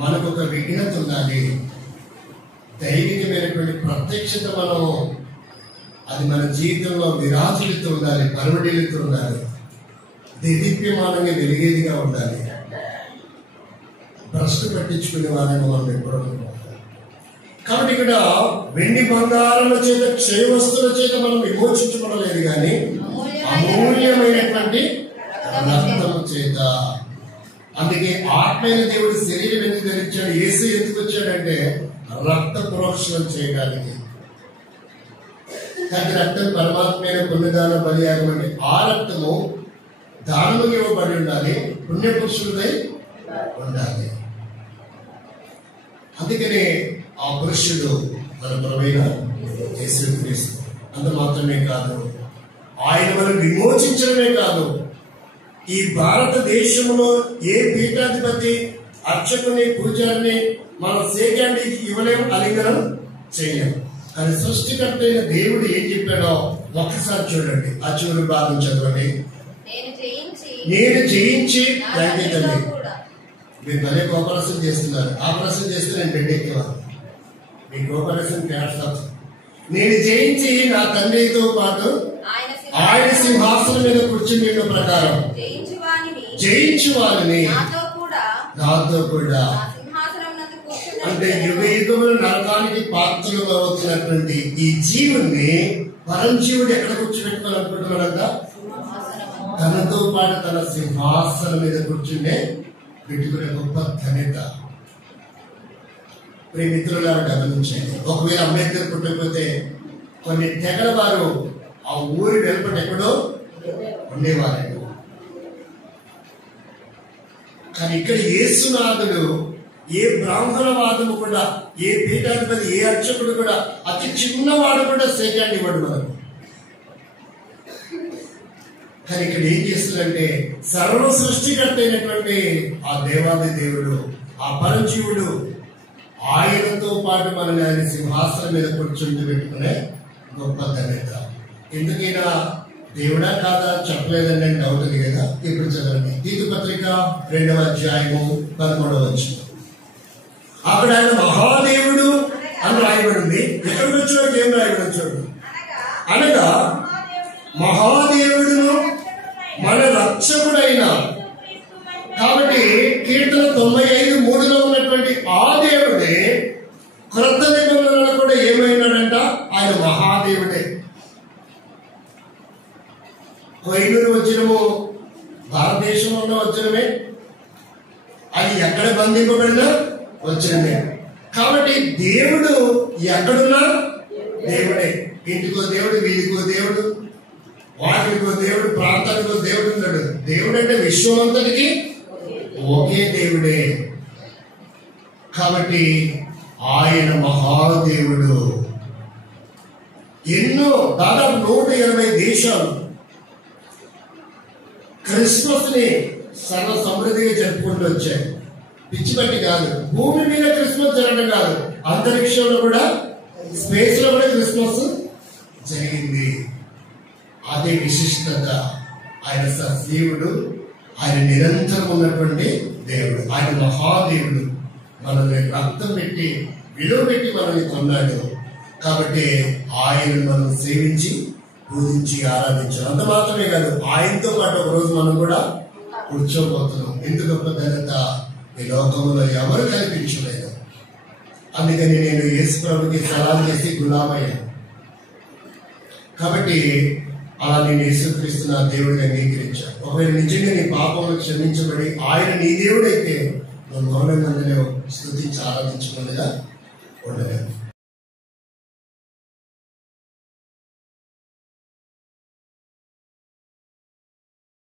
మనకు ఒక విఘ్నత ఉండాలి. దైవికమైనటువంటి ప్రత్యక్షత మనం అది మన జీవితంలో విరాజులతో ఉండాలి, పరవడిలతో ఉండాలి, దేదీప్యమానంగా వెలిగేదిగా ఉండాలి. భ్రష్టు పట్టించుకునే వారిని మనం ఎప్పుడు అనుకోవాలి. కాబట్టి ఇక్కడ వెండి బంగారాల చేత క్షయ వస్తువుల చేత మనం విమోచించబడలేదు, కానీ అమూల్యమైనటువంటి రక్తము చేత. అందుకే ఆత్మైన దేవుడు శరీరం ఎందుకు ధరించాడు, యేసు ఎందుకు వచ్చాడంటే రక్త ప్రోక్షణం చేయడానికి. కానీ రక్తం పరమాత్మైన పుణ్యదాన బలియాగం అంటే ఆ రక్తము దానము ఇవ్వబడి ఉండాలి, పుణ్యపురుషులై ఉండాలి. అందుకనే ఆ పురుషుడు మన ప్రభువైన యేసుక్రీస్తు. అంత మాత్రమే కాదు, ఆయన మనం విమోచించడమే కాదు, ఈ భారతదేశంలో ఏ పీఠాధిపతి అర్చకుని పూజారిని మనం సేకండికి ఇవ్వలేము, అలింగనం చేయలేము. కానీ సృష్టికర్త అయిన దేవుడు ఏం చెప్పాడో ఒక్కసారి చూడండి. ఆ చివరి భాగం చదవండి. నేను జయించి త్యాగేదండి. మీరు భలే కోపరేషన్ చేస్తున్నారు. ఆపరేషన్ చేస్తే నేను బెడ్ ఎక్కేవాను. మీ కోపరేషన్ క్యాన్సర్. నేను జయించి నా తండ్రితో పాటు ఆయన సింహాసనం మీద కూర్చుని ప్రకారం జయించు వారిని నాతో కూడా, అంటే యుగ యుగములు నరకానికి పాత్రలు అవుతున్నటువంటి ఈ జీవుని పరంజీవుడు ఎక్కడ కూర్చోబెట్టుకోవాలనుకుంటున్నాడంట? తనతో పాటు తన సింహాసనం మీద కూర్చుండే పెట్టుకునే గొప్ప ధన్యత. ప్రేమిత్రులా గమనించండి. ఒకవేళ అంబేద్కర్ పుట్టకపోతే కొన్ని తెగల వారు ఆ ఊరి వెలుపట ఎక్కడో ఉండేవారు. కానీ ఇక్కడ యేసునాథుడు ఏ బ్రాహ్మణవాదము కూడా, ఏ పీఠాధిపతి, ఏ అర్చకుడు కూడా, అతి చిన్నవాడు కూడా సేకాన్ని ఇవ్వడు మనకు. కానీ ఇక్కడ ఏం చేస్తుందంటే సర్వ సృష్టికర్త అయినటువంటి ఆ దేవాది దేవుడు, ఆ పరజీవుడు, ఆయనతో పాటు మనల్ని ఆయన సింహాసనం మీద కూర్చుండి పెట్టుకునే గొప్ప ధన్యత. ఎందుకైనా దేవుడా కాదా చెప్పలేదండి అని డౌట్ ఉంది కదా. ఇప్పుడు చదవండి తీతు పత్రిక 2వ అధ్యాయము 13వ వచనం. అక్కడ ఆయన మహాదేవుడు అని రాయబడింది. ఎక్కడికి వచ్చాడు? ఏం రాయబడి వచ్చాడు? అనగా మహాదేవుడును మన రక్షకుడైన. కాబట్టి కీర్తన 95:3లో ఉన్నటువంటి ఆ దేవుడే క్రొత్త నిబంధనలో కూడా ఏమైనాడంట? ఆయన మహాదేవుడే. కోహినూరు వచనము భారతదేశంలో ఉన్న వచనమే, అది ఎక్కడ బంధింపబడినా వచనమే. కాబట్టి దేవుడు ఎక్కడున్నా దేవుడే. ఇంటికో దేవుడు, వీధికో దేవుడు, వాటికో దేవుడు, ప్రాంతానికో దేవుడు ఉన్నాడు. దేవుడు అంటే విశ్వమంతటికి ఒకే దేవుడే. కాబట్టి ఆయన మహాదేవుడు. ఎన్నో దాదాపు 180 దేశాలు క్రిస్మస్ ని సర్వ సమృద్ధిగా జరుపుకుంటూ వచ్చాయి. పిచ్చి బట్టి కాదు, భూమి మీద క్రిస్మస్ జరగడం కాదు, అంతరిక్షంలో కూడా, స్పేస్ లో కూడా క్రిస్మస్ జరిగింది. అదే విశిష్టత. ఆయన సజీవుడు, ఆయన నిరంతరం ఉన్నటువంటి దేవుడు, ఆయన మహాదేవుడు. మనల్ని రక్తం పెట్టి విలువ పెట్టి మనల్ని కొన్నాడు. కాబట్టి ఆయన మనం సేవించి పూజించి ఆరాధించాలి. అంత మాత్రమే కాదు, ఆయనతో పాటు ఒక రోజు మనం కూడా కూర్చోబోతున్నాం. ఎందుకు గొప్ప ఘనత ఈ లోకంలో ఎవరు కనిపించలేదు. అందుకని నేను యేసు ప్రభుకి సలాం చేసి గులామయ్యాను. కాబట్టి అలా నేను యేసుక్రీస్తు నా దేవుడిని అంగీకరించాను. ఒకవేళ నిజంగా నీ పాపంలో క్షమించబడి ఆయన నీ దేవుడైతే నువ్వు మౌనంగా స్తుతించి ఆరాధించకుండా ఉండలేదు.